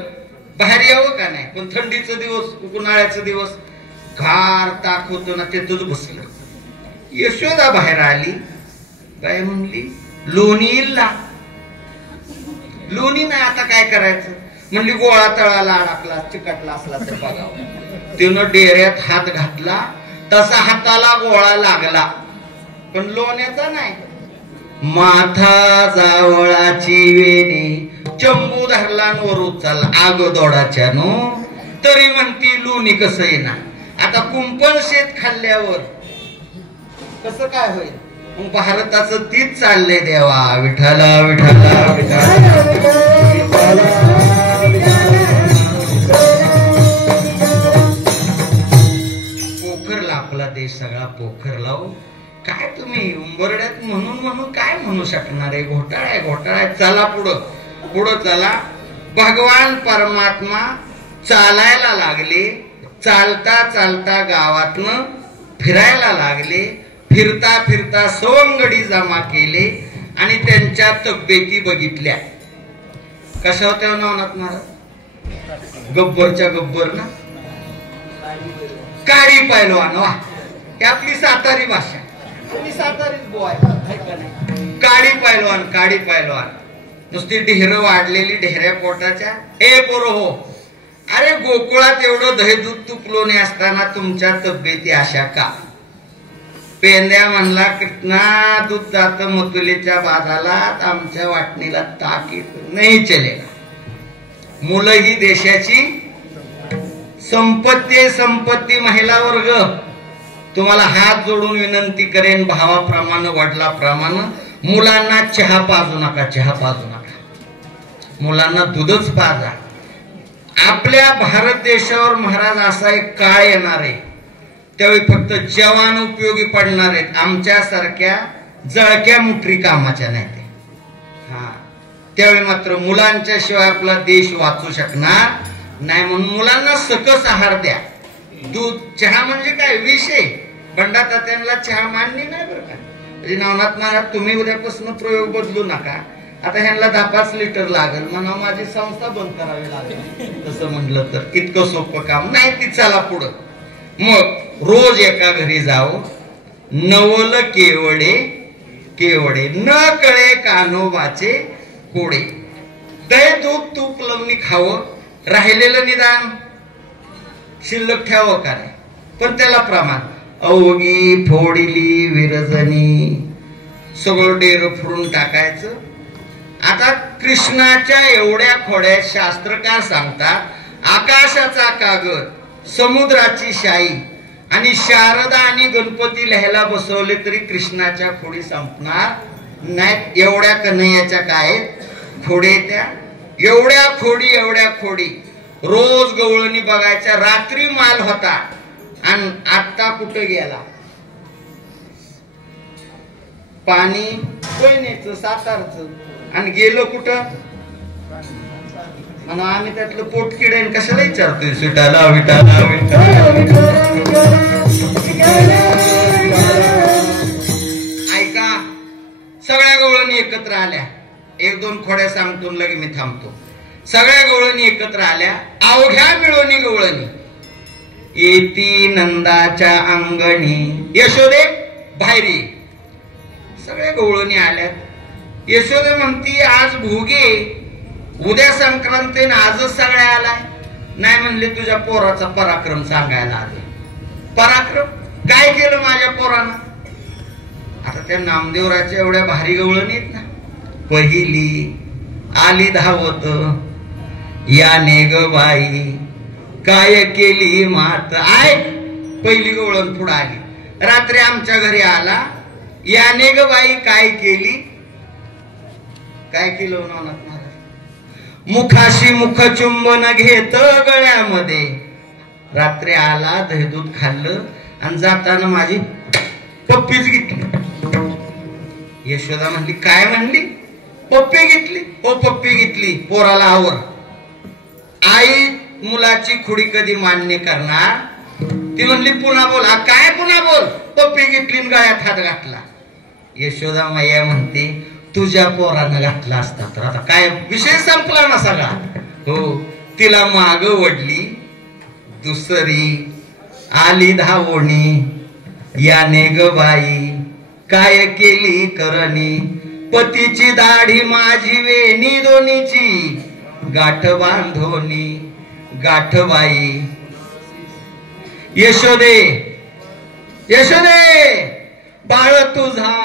बाहेर यावं का नाही? पण थंडीचं दिवस, उन्हाळ्याचं दिवस, गार ताक होतो ना, ते दूध बसलं. यशोदा बाहेर आली, काय म्हणली? लोणी इल्ला. लोणी नाही, आता काय करायचं? म्हणली गोळा तळाला अडकला, चिकटला असला तर बघावं. तिनं डेऱ्यात हात घातला, तसा हाताला गोळा लागला, पण लोण्याचा नाही. माथा जावळाची वेणी चंबू धरला वर उचलला, आग दोडाच्या नो, तरी म्हणती लोणी कसं येणार? आता कुंपण शेत खाल्ल्यावर कसं काय होईल? मग भारताचं तीच चाललंय देवा. विठाला विठाला विठाला. पोखरला आपला देश सगळा पोखर लावू. काय तुम्ही उंबरड्यात म्हणून काय म्हणू शकणार आहे? घोटाळा आहे, घोटाळा आहे. चला पुढं पुढं चला. भगवान परमात्मा चालायला लागले. चालता चालता गावातनं फिरायला लागले. फिरता फिरता सवंगडी जमा केले आणि त्यांच्या तब्येती बघितल्या. कशा होत्या नवनाथ महाराज? गब्बरच्या गब्बर ना, काळी पैलवान. वा, ही आपली सातारी भाषा. तुम्ही सातारीच बोय. काळी पैलवान, काळी पैलवान. नुसती ढेर वाढलेली, ढेऱ्या पोटाच्या. ए पोरो हो, अरे गोकुळात एवढं दही दूध तूप लोणी असताना तुमच्या तब्येती अशा का? पेंद्या म्हणला, कितना दूध जात मथुलीच्या बाजाला, आमच्या वाटणीला ताक येत नाही चलेगा. मुलं ही देशाची संपत्ती. संपत्ती. महिला वर्ग, तुम्हाला हात जोडून विनंती करेन, भावाप्रमाणे वडिलाप्रमाणे, मुलांना चहा पाजू नका, चहा पाजू नका. मुलांना दूधच पाजा. आपल्या भारत देशावर महाराज असा एक काळ येणार आहे, त्यावेळी फक्त जवान उपयोगी पडणार आहेत. आमच्यासारख्या जळक्या मुठरी कामाच्या नाही ते. हा, त्यावेळी मात्र मुलांच्या शिवाय आपला देश वाचू शकणार नाही. म्हणून मुलांना सकस आहार द्या. दूध, चहा म्हणजे काय विषय? बंडा तात्यांना चहा मांडणी नाही बरं का. नवनाथ महाराज, तुम्ही उद्यापासून प्रयोग बदलू नका. आता ह्यांना 10-5 लिटर लागेल म्हणा, माझी संस्था बंद करावी लागेल. तसं म्हटलं तर इतकं सोपं काम नाही. ती चला पुढं. मग रोज एका घरी जाओ, नवल केवडे केवडे, न कळे कान्होबाचे कोडे. दही दूध तूप लवणी खावं, राहिलेलं निदान शिल्लक ठेवावं का नाही, पण त्याला प्रमाण. अवघी फोडली विरजनी, सगळं डेर फुडून टाकायचं. आता कृष्णाच्या एवढ्या खोड्या शास्त्रकार सांगतात, आकाशाचा कागद, समुद्राची शाई आणि शारदा आणि गणपती लिहायला बसवले तरी कृष्णाच्या खोडी संपणार नाहीत. एवढ्या कन्हैयाच्या काय खोडे त्या, एवढ्या खोडी, एवढ्या खोडी. रोज गवळणी बघायच्या. रात्री माल होता आणि आता कुठं गेला? पाणी कोयनेचं, सातारचं, आणि गेलो कुठं? म्हणून आम्ही त्यातलं पोटकिडे कशाला विचारतोय? सुटाला विटाला ऐका, दोन खोड्या सांगतो लगे मी थांबतो. सगळ्या गवळणी एकत्र आल्या. अवघ्या मिळवणी गवळणी येती नंदाच्या अंगणी. यशोदे बाहेरी. सगळ्या गवळणी आल्यात. यशोदे म्हणती आज भोगे, उद्या संक्रांती आजच सगळ्या आलाय. नाही म्हणले तुझ्या पोराचा पराक्रम सांगायला आले. पराक्रम काय केलं माझ्या पोरानं? आता त्या नामदेवराच्या एवढ्या भारी गवळणी आहेत ना. पहिली आली धावत, याने ग बाई काय केली मात. ऐक, पहिली गवळण पुढे आली. रात्री आमच्या घरी आला. याने ग बाई काय केली. काय केलं नानात महाराज? मुखाशी मुखचुंबन घेत गळ्यामध्ये. रात्री आला, दही दूध खाल्लं आणि जाताना माझी पप्पीच घेतली. यशोदा म्हणली काय म्हणली? पप्पी घेतली. हो पप्पी घेतली. पोराला आवर. आई मुलाची खुडी कधी मान्य करणार? ती म्हणली पुन्हा बोल. काय पुन्हा बोल? पप्पी घेतली गळ्यात हात घातला. यशोदा मैया म्हणते तुझ्या पोरानं घातला असता तर आता काय विषय संपला ना सगळा. हो, तिला माग वडली. दुसरी आली धावणी. याने ग बाई काय केली करणी. पतीची दाढी माझी वेणी दोन्हीची गाठ बांधोनी. गाठ बाई यशोदे यशोदे बाळ तुझा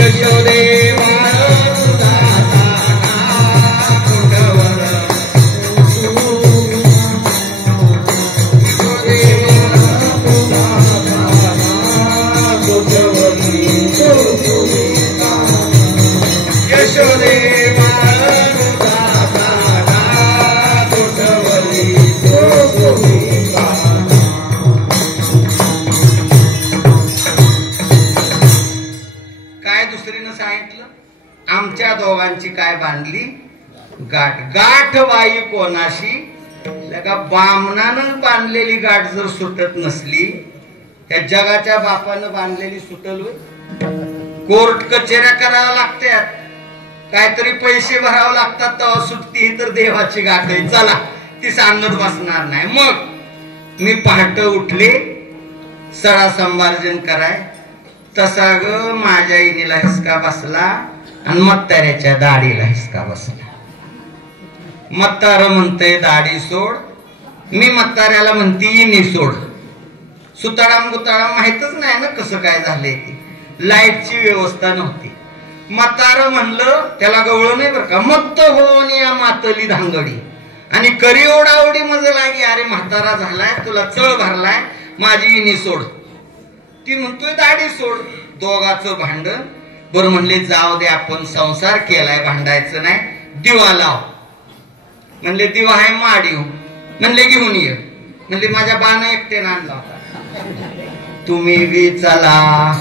यशोदे आमच्या दोघांची काय बांधली गाठ. गाठ बाई कोणाशी? लगा बामणानं बांधलेली गाठ जर सुटत नसली, त्या जगाच्या बापानं बांधलेली सुटल. कोर्ट कचेऱ्या कराव्या लागतात, काहीतरी पैसे भरावे लागतात तेव्हा सुटती. तर देवाची गाठ आहे, चला ती सांगत बसणार नाही. मग मी पहाटे उठले सडा संभार्जन कराय. तसा ग माझ्या इनीला हिसका बसला आणि म्हाताऱ्याच्या दाढीला हिसका बसला. म्हातार म्हणतय दाढी सोड. मी म्हाताऱ्याला म्हणते इनी सोड. सुताडाम गुताडाम माहितच नाही ना कसं काय झालंय ते. लाईटची व्यवस्था नव्हती. म्हातार म्हणलं त्याला गवळ नाही बरं का. मत्त होऊन या मातली धांगडी आणि करी ओढाओढी मजा लागी. अरे म्हातारा झालाय, तुला चळ भरलाय, माझी इनी सोड. ती म्हणतोय दाढी सोड. दोघाचं भांडण. बरं म्हणले जाऊ दे, आपण संसार केलाय, भांडायचं नाही. दिवा लाव म्हणले. दिवा आहे माडीव म्हणले, घेऊन ये म्हणले. माझ्या बाण एकट्यानं आणला होता. तुम्ही बी चला.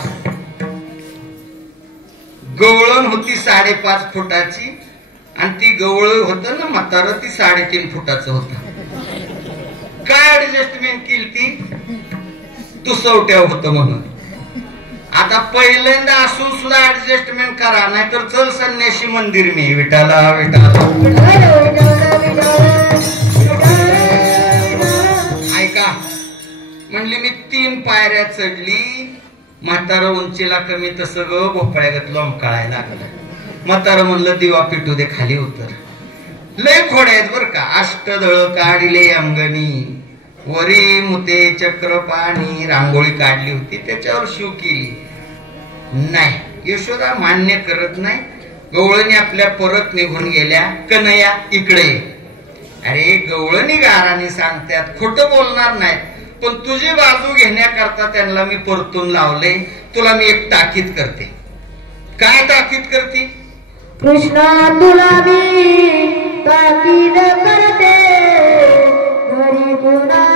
गवळण होती 5.5 फुटाची आणि ती गवळ होत ना म्हातार ती 3.5 फुटाचं होत. काय ऍडजस्टमेंट केली ती? तुसवट्या होत म्हणून. आता पहिल्यांदा असून सुद्धा ऍडजस्टमेंट करा, नाहीतर चल संन्याशी मंदिर मी. विठाला विठाला. ऐका म्हणली. मी 3 पायऱ्या चढली. म्हातारा उंचीला कमी तसं ग भोपळ्यागत लोंबकाळायला लागलं. म्हातारा म्हणलं दिवा पिटू दे, खाली उतर. लय खोड्या आहेत बर का. अष्टदळ काढले अंगणी, वरी मुते चक्र पाणी. रांगोळी काढली होती, त्याच्यावर शिव केली. नाही, यशोदा मान्य करत नाही. गवळणी आपल्या परत निघून गेल्या. कन्हैया इकडे. अरे गवळणी गाराने सांगतात, खोटं बोलणार नाहीत, पण तुझी बाजू घेण्याकरता त्यांना मी परतून लावले. तुला मी एक ताकीद करते. काय ताकीद करते? कृष्णा तुला मी ताकीद करते. घरी पुन्हा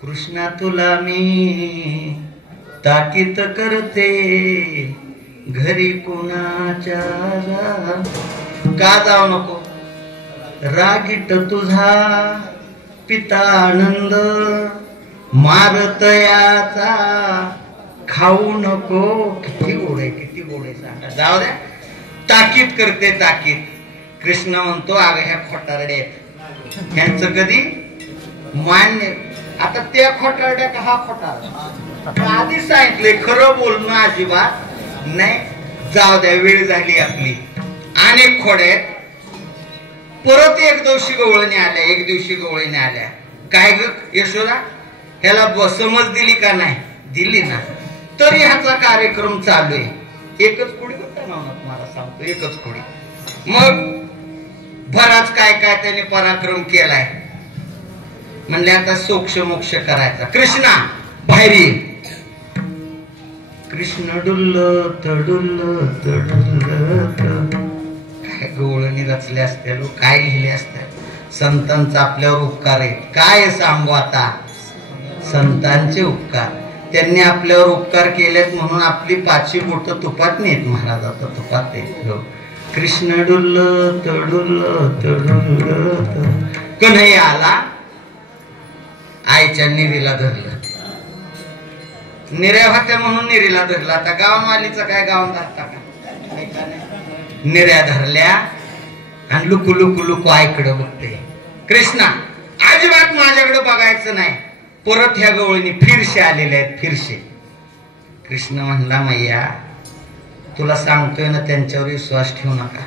कृष्णा तुला मी ताकीत करते, घरी कुणाच्या का जाऊ नको, रागीट तुझा पिता आनंद, मारतयाचा खाऊ नको. किती गोड आहे, किती गोड आहे सांगा. जाऊ द्या, ताकीद करते ताकीद. कृष्ण म्हणतो अगं ह्या खोटारड्या आहेत, ह्यांचं कधी मान्य. आता त्या खोटारड्या का हा खोटारडा, आधी सांगितले खरं बोलणं अजिबात नाही. जाऊ द्या, वेळ झाली आपली. अनेक खोड्या परत एक दिवशी गवळणी आल्या, एक दिवशी गवळणी आल्या. काय ग यशोदा, ह्याला समज दिली का नाही? दिली ना. तरी ह्याचा कार्यक्रम चालू आहे. एकच खोडी होता ना मला सांगतो, एकच खोडी. मग बराच काय काय त्याने पराक्रम केलाय. म्हणले आता सोक्ष मोक्ष करायचा. कृष्णा बाहेर ये. कृष्ण डुल्ल तडुल्ल तडुल्ल. काय गवळणी रचले असते, काय लिहिले असते. संतांचा आपल्यावर उपकार आहे. काय सांगू आता, संतांचे उपकार. त्यांनी आपल्यावर उपकार केलेत म्हणून आपली 5 बोट तुपात नाहीत, महाराजाचा तुपात येत. कृष्ण डुल्ल तडुल्ल तडुल्ल. कन्हैया आला, आईच्या निरीला धरलं. निऱ्या होत्या म्हणून निरीला धरला. आता गाव मालीचं काय गाव धरता का? निऱ्या धरल्या आणि लुकू लुकू लुकू आईकडे बघते. कृष्णा अजिबात माझ्याकडे बघायचं नाही. परत ह्या गवळणी फिरशे आलेले आहेत, फिरशे. कृष्ण म्हणला मैया तुला सांगतोय ना, त्यांच्यावर विश्वास ठेवू नका.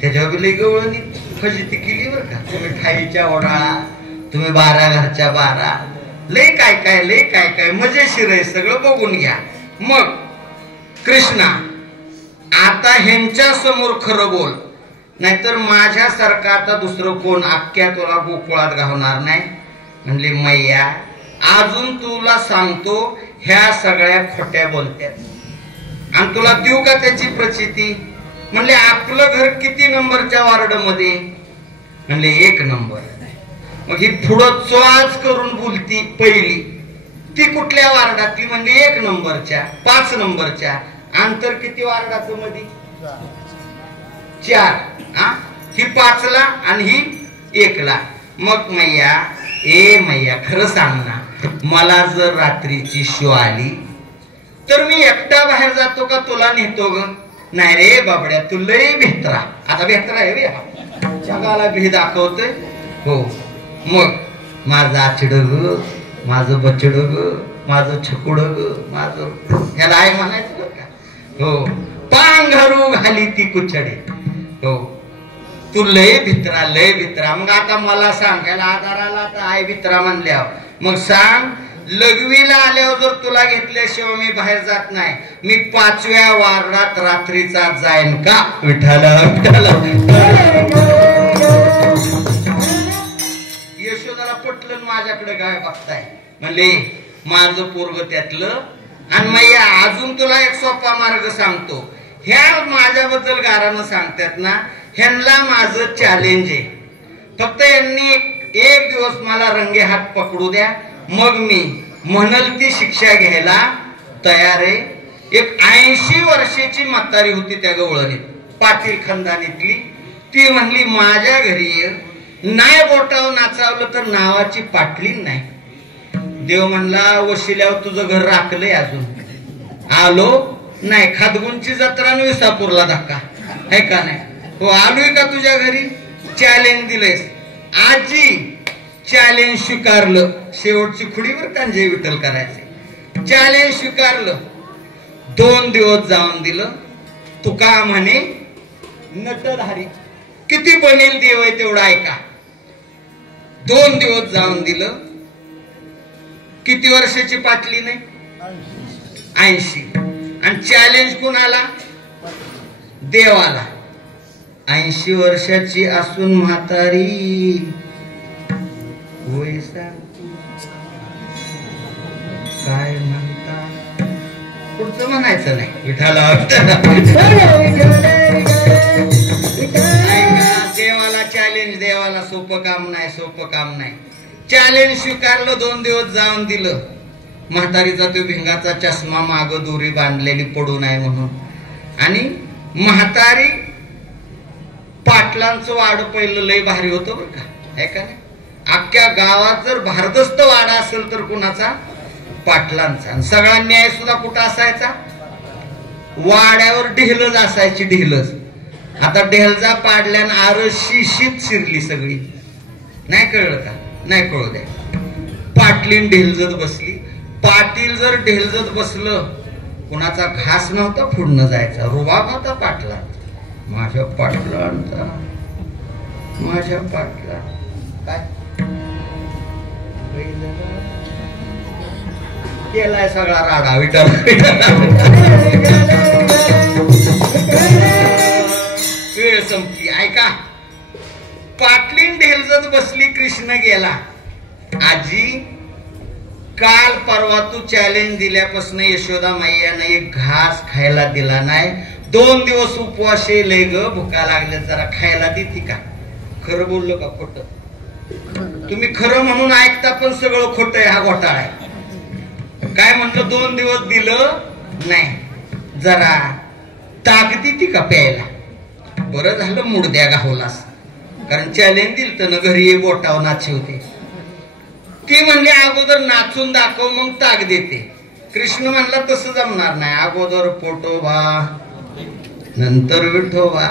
त्याच्यावर लई गवळणी फजिती केली बरं का. तुम्ही ठाईच्या ओढाळा, तुम्ही 12 घरच्या 12, लय काय काय लय काय काय मजेशीर आहे, सगळं बघून घ्या. मग कृष्णा आता ह्यांच्या समोर खरं बोल, नाहीतर माझ्यासारखा आता दुसरं कोण अख्ख्या तुला गोकुळात घालणार नाही. म्हणले मैया अजून तुला सांगतो, ह्या सगळ्या खोट्या बोलत्यात आणि तुला देऊ का त्याची प्रचिती. म्हणले आपलं घर किती नंबरच्या वार्ड मध्ये? म्हणले 1 नंबर. मग ही पुढं चोच करून बोलती पहिली, ती कुठल्या वार्डातली? म्हणजे 1 नंबरच्या. 5 नंबरच्या. अंतर किती वार्डाचं मध्ये? 4. ही 5 ला आणि ही 1 ला. मग मैया मैया खरं सांग ना, मला जर रात्रीची शो आली तर मी एकटा बाहेर जातो का तुला नेतो ग? नाही रे बाबड्या, तू लय भेटरा. आता भेटरा आहे रे, जगाला भी दाखवतोय. हो मग माझं आचड ग, माझं बचड ग, माझं छकुड ग, माझं ह्याला आहे म्हणायचं बरं का. हो पांघरू घाली ती कुचडे. हो तू लय भित्रा, लय भित्रा. मग आता मला सांग, याला आधाराला आता आहे भित्रा म्हणल्यावर मग सांग, लघवीला आल्यावर जर तुला घेतल्याशिवाय मी बाहेर जात नाही. मी 5व्या वार्डात रात्रीचा जाईन का? विठाला विठाला. यशोदाला पटलं माझ्याकडे काय बघताय. म्हणले माझं पोरग त्यातलं. आणि मैया अजून तुला एक सोपा मार्ग सांगतो. ह्या माझ्याबद्दल गारानं सांगतात ना, ह्यांना माझं चॅलेंज आहे. फक्त यांनी एक दिवस मला रंगे हात पकडू द्या, मग मी म्हणल ती शिक्षा घ्यायला तयार आहे. एक 80 वर्षाची म्हातारी होती त्या गवळणीत, पाटील खानदानीतली. ती म्हणली माझ्या घरी नाही बोटावर नाचावलं तर नावाची पाटली नाही. देव म्हणला वशिल्यावर तुझं घर राखलंय अजून. आलो नाही. खादगुंची जत्रा आणि विसापूरला धक्का आहे का नाही? हो आलोय का तुझ्या घरी? चॅलेंज दिलंयस. आजी चॅलेंज स्वीकारलं. शेवटची खुडीवर कांजे विठ्ठल करायचे. चॅलेंज स्वीकारलं. 2 दिवस जाऊन दिलं. तुका म्हणे नटधारी किती बनेल देव आहे तेवढा ऐका. 2 दिवस जाऊन दिलं. किती वर्षाची पाटली नाही? 80. आणि चॅलेंज कोणाला? देवाला. 80 वर्षाची असून म्हातारी काय म्हणता, पुढचं म्हणायचं नाही. विठाला देवाला चॅलेंज. देवाला सोपं काम नाही, सोपं काम नाही. चॅलेंज स्वीकारलं. 2 दिवस जाऊन दिलं. म्हातारीचा तो भिंगाचा चष्मा माग दोरी बांधलेली पडू नये म्हणून. आणि म्हातारी पाटलांचं वाड पहिलं लय भारी होतं बरं का, आहे का नाही? अख्ख्या गावात जर भारदस्त वाडा असेल तर कुणाचा? पाटलांचा. आणि सगळा न्याय सुद्धा कुठं असायचा? वाड्यावर ढेलच असायची, ढेलच. आता ढेलजा पाडल्यानं आरशी शीत शिरली सगळी. नाही कळलं का? नाही कळू द्या. पाटलीन ढेलजत बसली. पाटील जर ढेलजत बसलं, कुणाचा घास नव्हता फुडणं जायचा, रुबाब होता पाटला. माझ्या पाटलांचा, माझ्या पाटला काय केलाय सगळा राडा. विटाला वेळ संपली. ऐका, पाटलीन ढेलजत बसली, कृष्ण गेला. आजी, काल परवा तू चॅलेंज दिल्यापासून यशोदा मैयानं एक घास खायला दिला नाही. 2 दिवस उपवास लय ग, भुका लागल्या, जरा खायला देते का? खरं बोललो का खोट? तुम्ही खरं म्हणून ऐकता पण सगळं खोट आहे. हा घोटाळा आहे. काय म्हटलं? 2 दिवस दिलं नाही, जरा ताक देते का प्यायला? बरं झालं मुडद्या गावलास, कारण चॅलेंज दिल तर ना घरी बोटावर नाची होते. ती म्हणली अगोदर नाचून दाखव मग ताक देते. कृष्ण म्हणला तसं जमणार नाही, अगोदर पोटोबा नंतर विठोबा.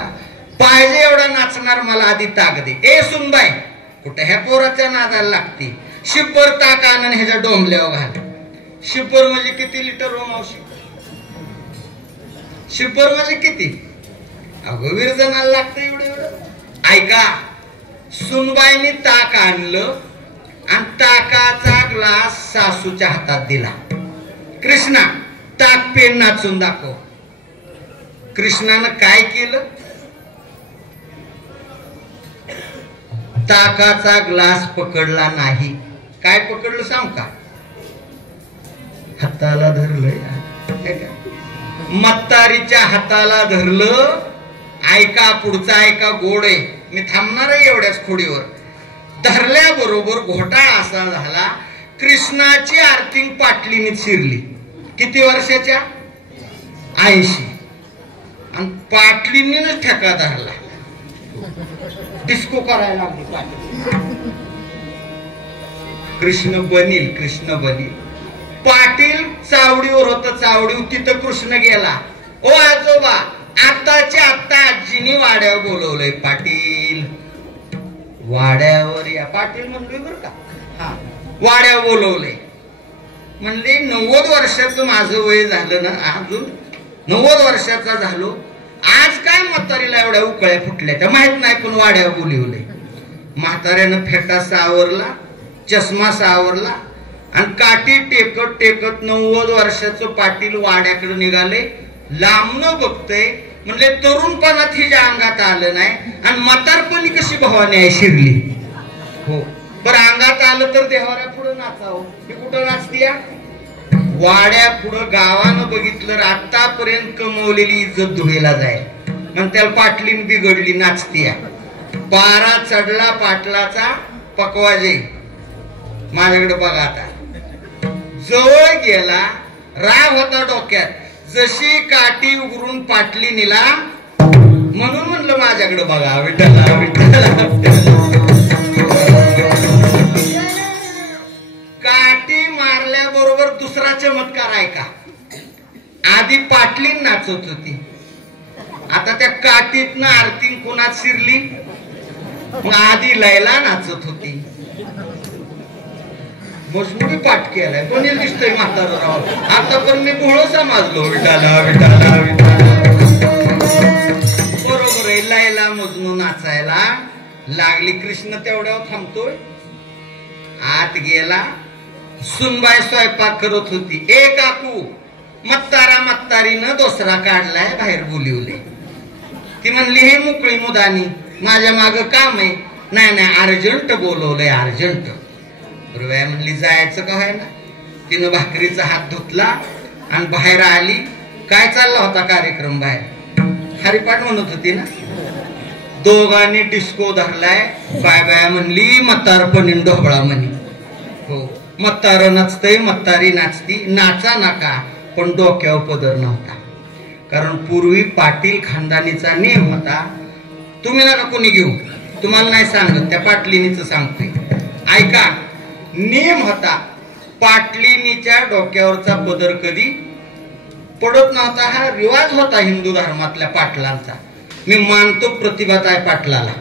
पाहिजे एवढा नाचणार मला आधी ताक दे. ए सुनबाई, कुठे ह्या पोराच्या नादाला लागती? शिपर ताक आणून ह्याच्या डोंबल्यावर घाल. शिपर म्हणजे किती लिटर हो मावशी? शिपर म्हणजे किती? अगो विरजनाला लागतं एवढं एवढं. ऐका, सुनबाईने ताक आणलं आणि ताकाचा ग्लास सासूच्या हातात दिला. कृष्णा, ताक पेन नाचून दाखव. कृष्णानं काय केलं? ताकाचा ग्लास पकडला नाही. काय पकडलं सांग का? हाताला धरलंय. म्हातारीच्या हाताला धरलं. ऐका, पुढचा ऐका, गोड आहे. मी थांबणार आहे एवढ्याच खोडीवर. धरल्याबरोबर घोटाळा असा झाला, कृष्णाची आर्थिंग पाटलीने शिरली. किती वर्षाच्या? 80. आणि पाटलीनेच ठेका धरला. डिस्को करायला लागली पाटील. कृष्ण बनील, कृष्ण बनील. पाटील चावडीवर होत, चावडीवर तिथं कृष्ण गेला. ओ आजोबा, आताच्या आता आजीनी वाड्यावर बोलवलंय. पाटील वाड्यावर या. पाटील म्हणलोय बर का, हा वाड्यावर बोलवलंय. म्हणले 90 वर्षाचं माझं वय झालं ना, अजून 90 वर्षाचा झालो. आज काय म्हातारीला एवढ्या उकळ्या फुटल्या त्या माहित नाही, पण वाड्यावर बोलवलंय. म्हाताऱ्यानं फेटा सावरला, चष्मा सावरला आणि काठी टेकत टेकत 90 वर्षाचं पाटील वाड्याकडे निघाले. लांबनं बघतय, म्हणले तरुणपणात हिच्या अंगात आलं नाही आणि म्हातारपणी कशी भवानी आहे शिरली. हो, बरं अंगात आलं तर देवाऱ्या पुढे नाचावं. ही कुठं नाचतीया? वाड्या पुढं. गावानं बघितलं, आतापर्यंत कमवलेली इज्जत धुळेला जाईल. मग त्याला पाटलीन बिघडली, नाचतीया. पारा चढला पाटलाचा, पकवा जाईल. माझ्याकडे बघा आता. जवळ गेला, राग होता डोक्यात. जशी काठी उघडून पाटली निला, म्हणून म्हणलं माझ्याकडे बघा. विठ्ठला विठ्ठला. काठी मारल्याबरोबर दुसरा चमत्कार आहे का? आधी पाटली नाचत होती, आता त्या काठीतनं आरती कोणात शिरली? मग आधी लैला नाचत होती. मजमुरी पाठ केलाय, कोणी दिसतोय म्हातारा राव. आता पण मी भोळ समजलो. विठाला विठाला विठाला. बरोबर आहे, लैला मजनू नाचायला लागली. कृष्ण तेवढ्यावर थांबतोय. आत गेला. सुनबाई स्वयंपाक करत होती. ए काकू, म्हातारा म्हातारीनं दुसरा काढलाय, बाहेर बोलिवले. ती म्हणली हे मोकळी मुदानी, माझ्या माग काम आहे. नाही नाही, अर्जंट बोलवलंय, अर्जंट. बरोबर म्हणली, जायचं का आहे ना. तिनं भाकरीचा हात धुतला आणि बाहेर आली. काय चालला होता कार्यक्रम बाहेर? हरिपाठ म्हणत होती ना. दोघांनी डिस्को धरलाय. बाय बाय म्हणली, म्हातारपणी ढोबळा म्हणी. म्हातार नाचतय, म्हातारी नाचती, नाचा नका, पण डोक्यावर पदर नव्हता. कारण पूर्वी पाटील खानदानीचा नियम होता, तुम्ही नका कोणी घेऊ, तुम्हाला नाही सांगत, त्या पाटलिनीच सांगतोय, ऐका. नियम होता, पाटलिनीच्या डोक्यावरचा पदर कधी पडत नव्हता. हा रिवाज होता हिंदू धर्मातल्या पाटलांचा. मी मानतो प्रतिभाताई पाटलाला.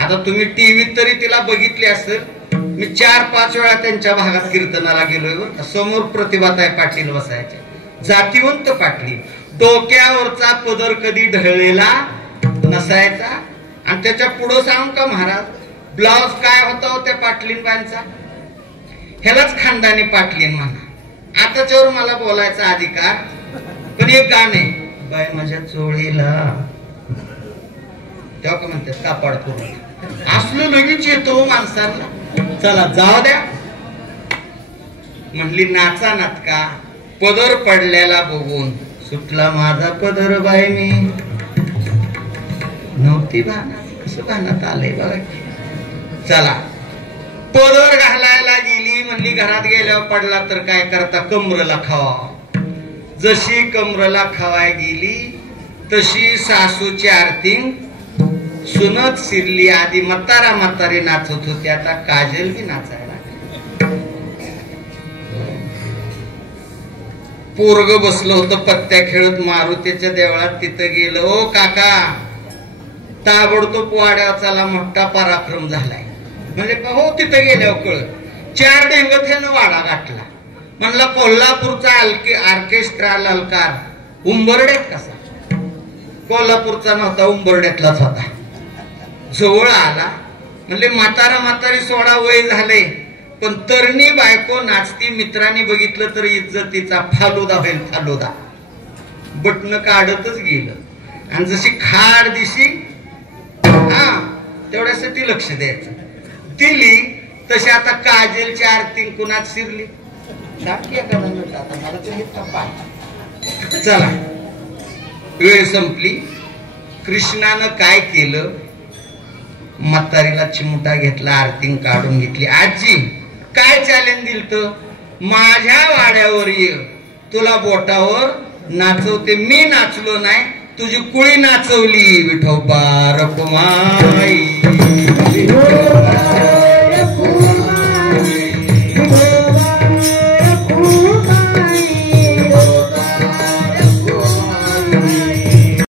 आता तुम्ही टीव्हीत तरी तिला बघितली असेल. मी 4-5 वेळा त्यांच्या भागात कीर्तनाला गेलोय. समोर प्रतिभाताई पाटील बसायचे, जातीवंत पाटली. डोक्यावरचा पदर कधी ढळलेला नसायचा. आणि त्याच्या पुढं सांग का महाराज, ब्लाउज काय होता त्या पाटलींबाईंचा, ह्यालाच खानदानी पाटलीन म्हणा. आताच्यावर मला बोलायचा अधिकार, पण एक गाणे, बाय माझ्या चोळीला, तेव्हा का म्हणतात कापड करून असलं लगेच येतो माणसाला. चला जाऊ द्या म्हणली, नाचा नाटका. पदर पडलेला बघून सुटला माझा पदर बाय, मी नव्हती भाना, कसं भानात आलंय बघा. चला पदर घालायला गेली, म्हणली घरात गेल्यावर पडला तर काय करता, कमरला खावा. जशी कमरला खावाय गेली तशी सासूची आरती सुनत शिरली. आधी म्हातारा म्हातारी नाचत होती, आता काजल बी नाचायला. पोरग बसलं होतं पत्त्या खेळत मारुतीच्या देवळात, तिथं गेलं. ओ काका, ताबडतोब वाड्यावर चला, मोठा पराक्रम झालाय. म्हणजे हो, तिथं गेल्यावर कळत. 4 ढेंगत ह्यानं वाडा गाठला. म्हणला कोल्हापूरचा ऑर्केस्ट्रा ललकार उंबरड्यात कसा, कोल्हापूरचा नव्हता, उंबरड्यातलाच होता. जवळ आला, म्हणले म्हातारा म्हातारी सोडा, वय झालंय, पण तरणी बायको नाचती. मित्रांनी बघितलं तर इज्जतीचा फालुदा होईल, फालुदा. बटन काढतच गेलं. आणि जशी खाड दिशी, हा तेवढ्यासाठी लक्ष द्यायचं, दिली तशी आता काजलची आरती कुणात शिरली. चला वेळ संपली. कृष्णानं काय केलं, म्हातारीला चिमुटा घेतला, आरती काढून घेतली. आजी काय चॅलेंज दिलं, माझ्या वाड्यावर ये, तुला बोटावर नाचवते. मी नाचलो नाही, तुझी कुळी नाचवली. विठोबा रखुमाई.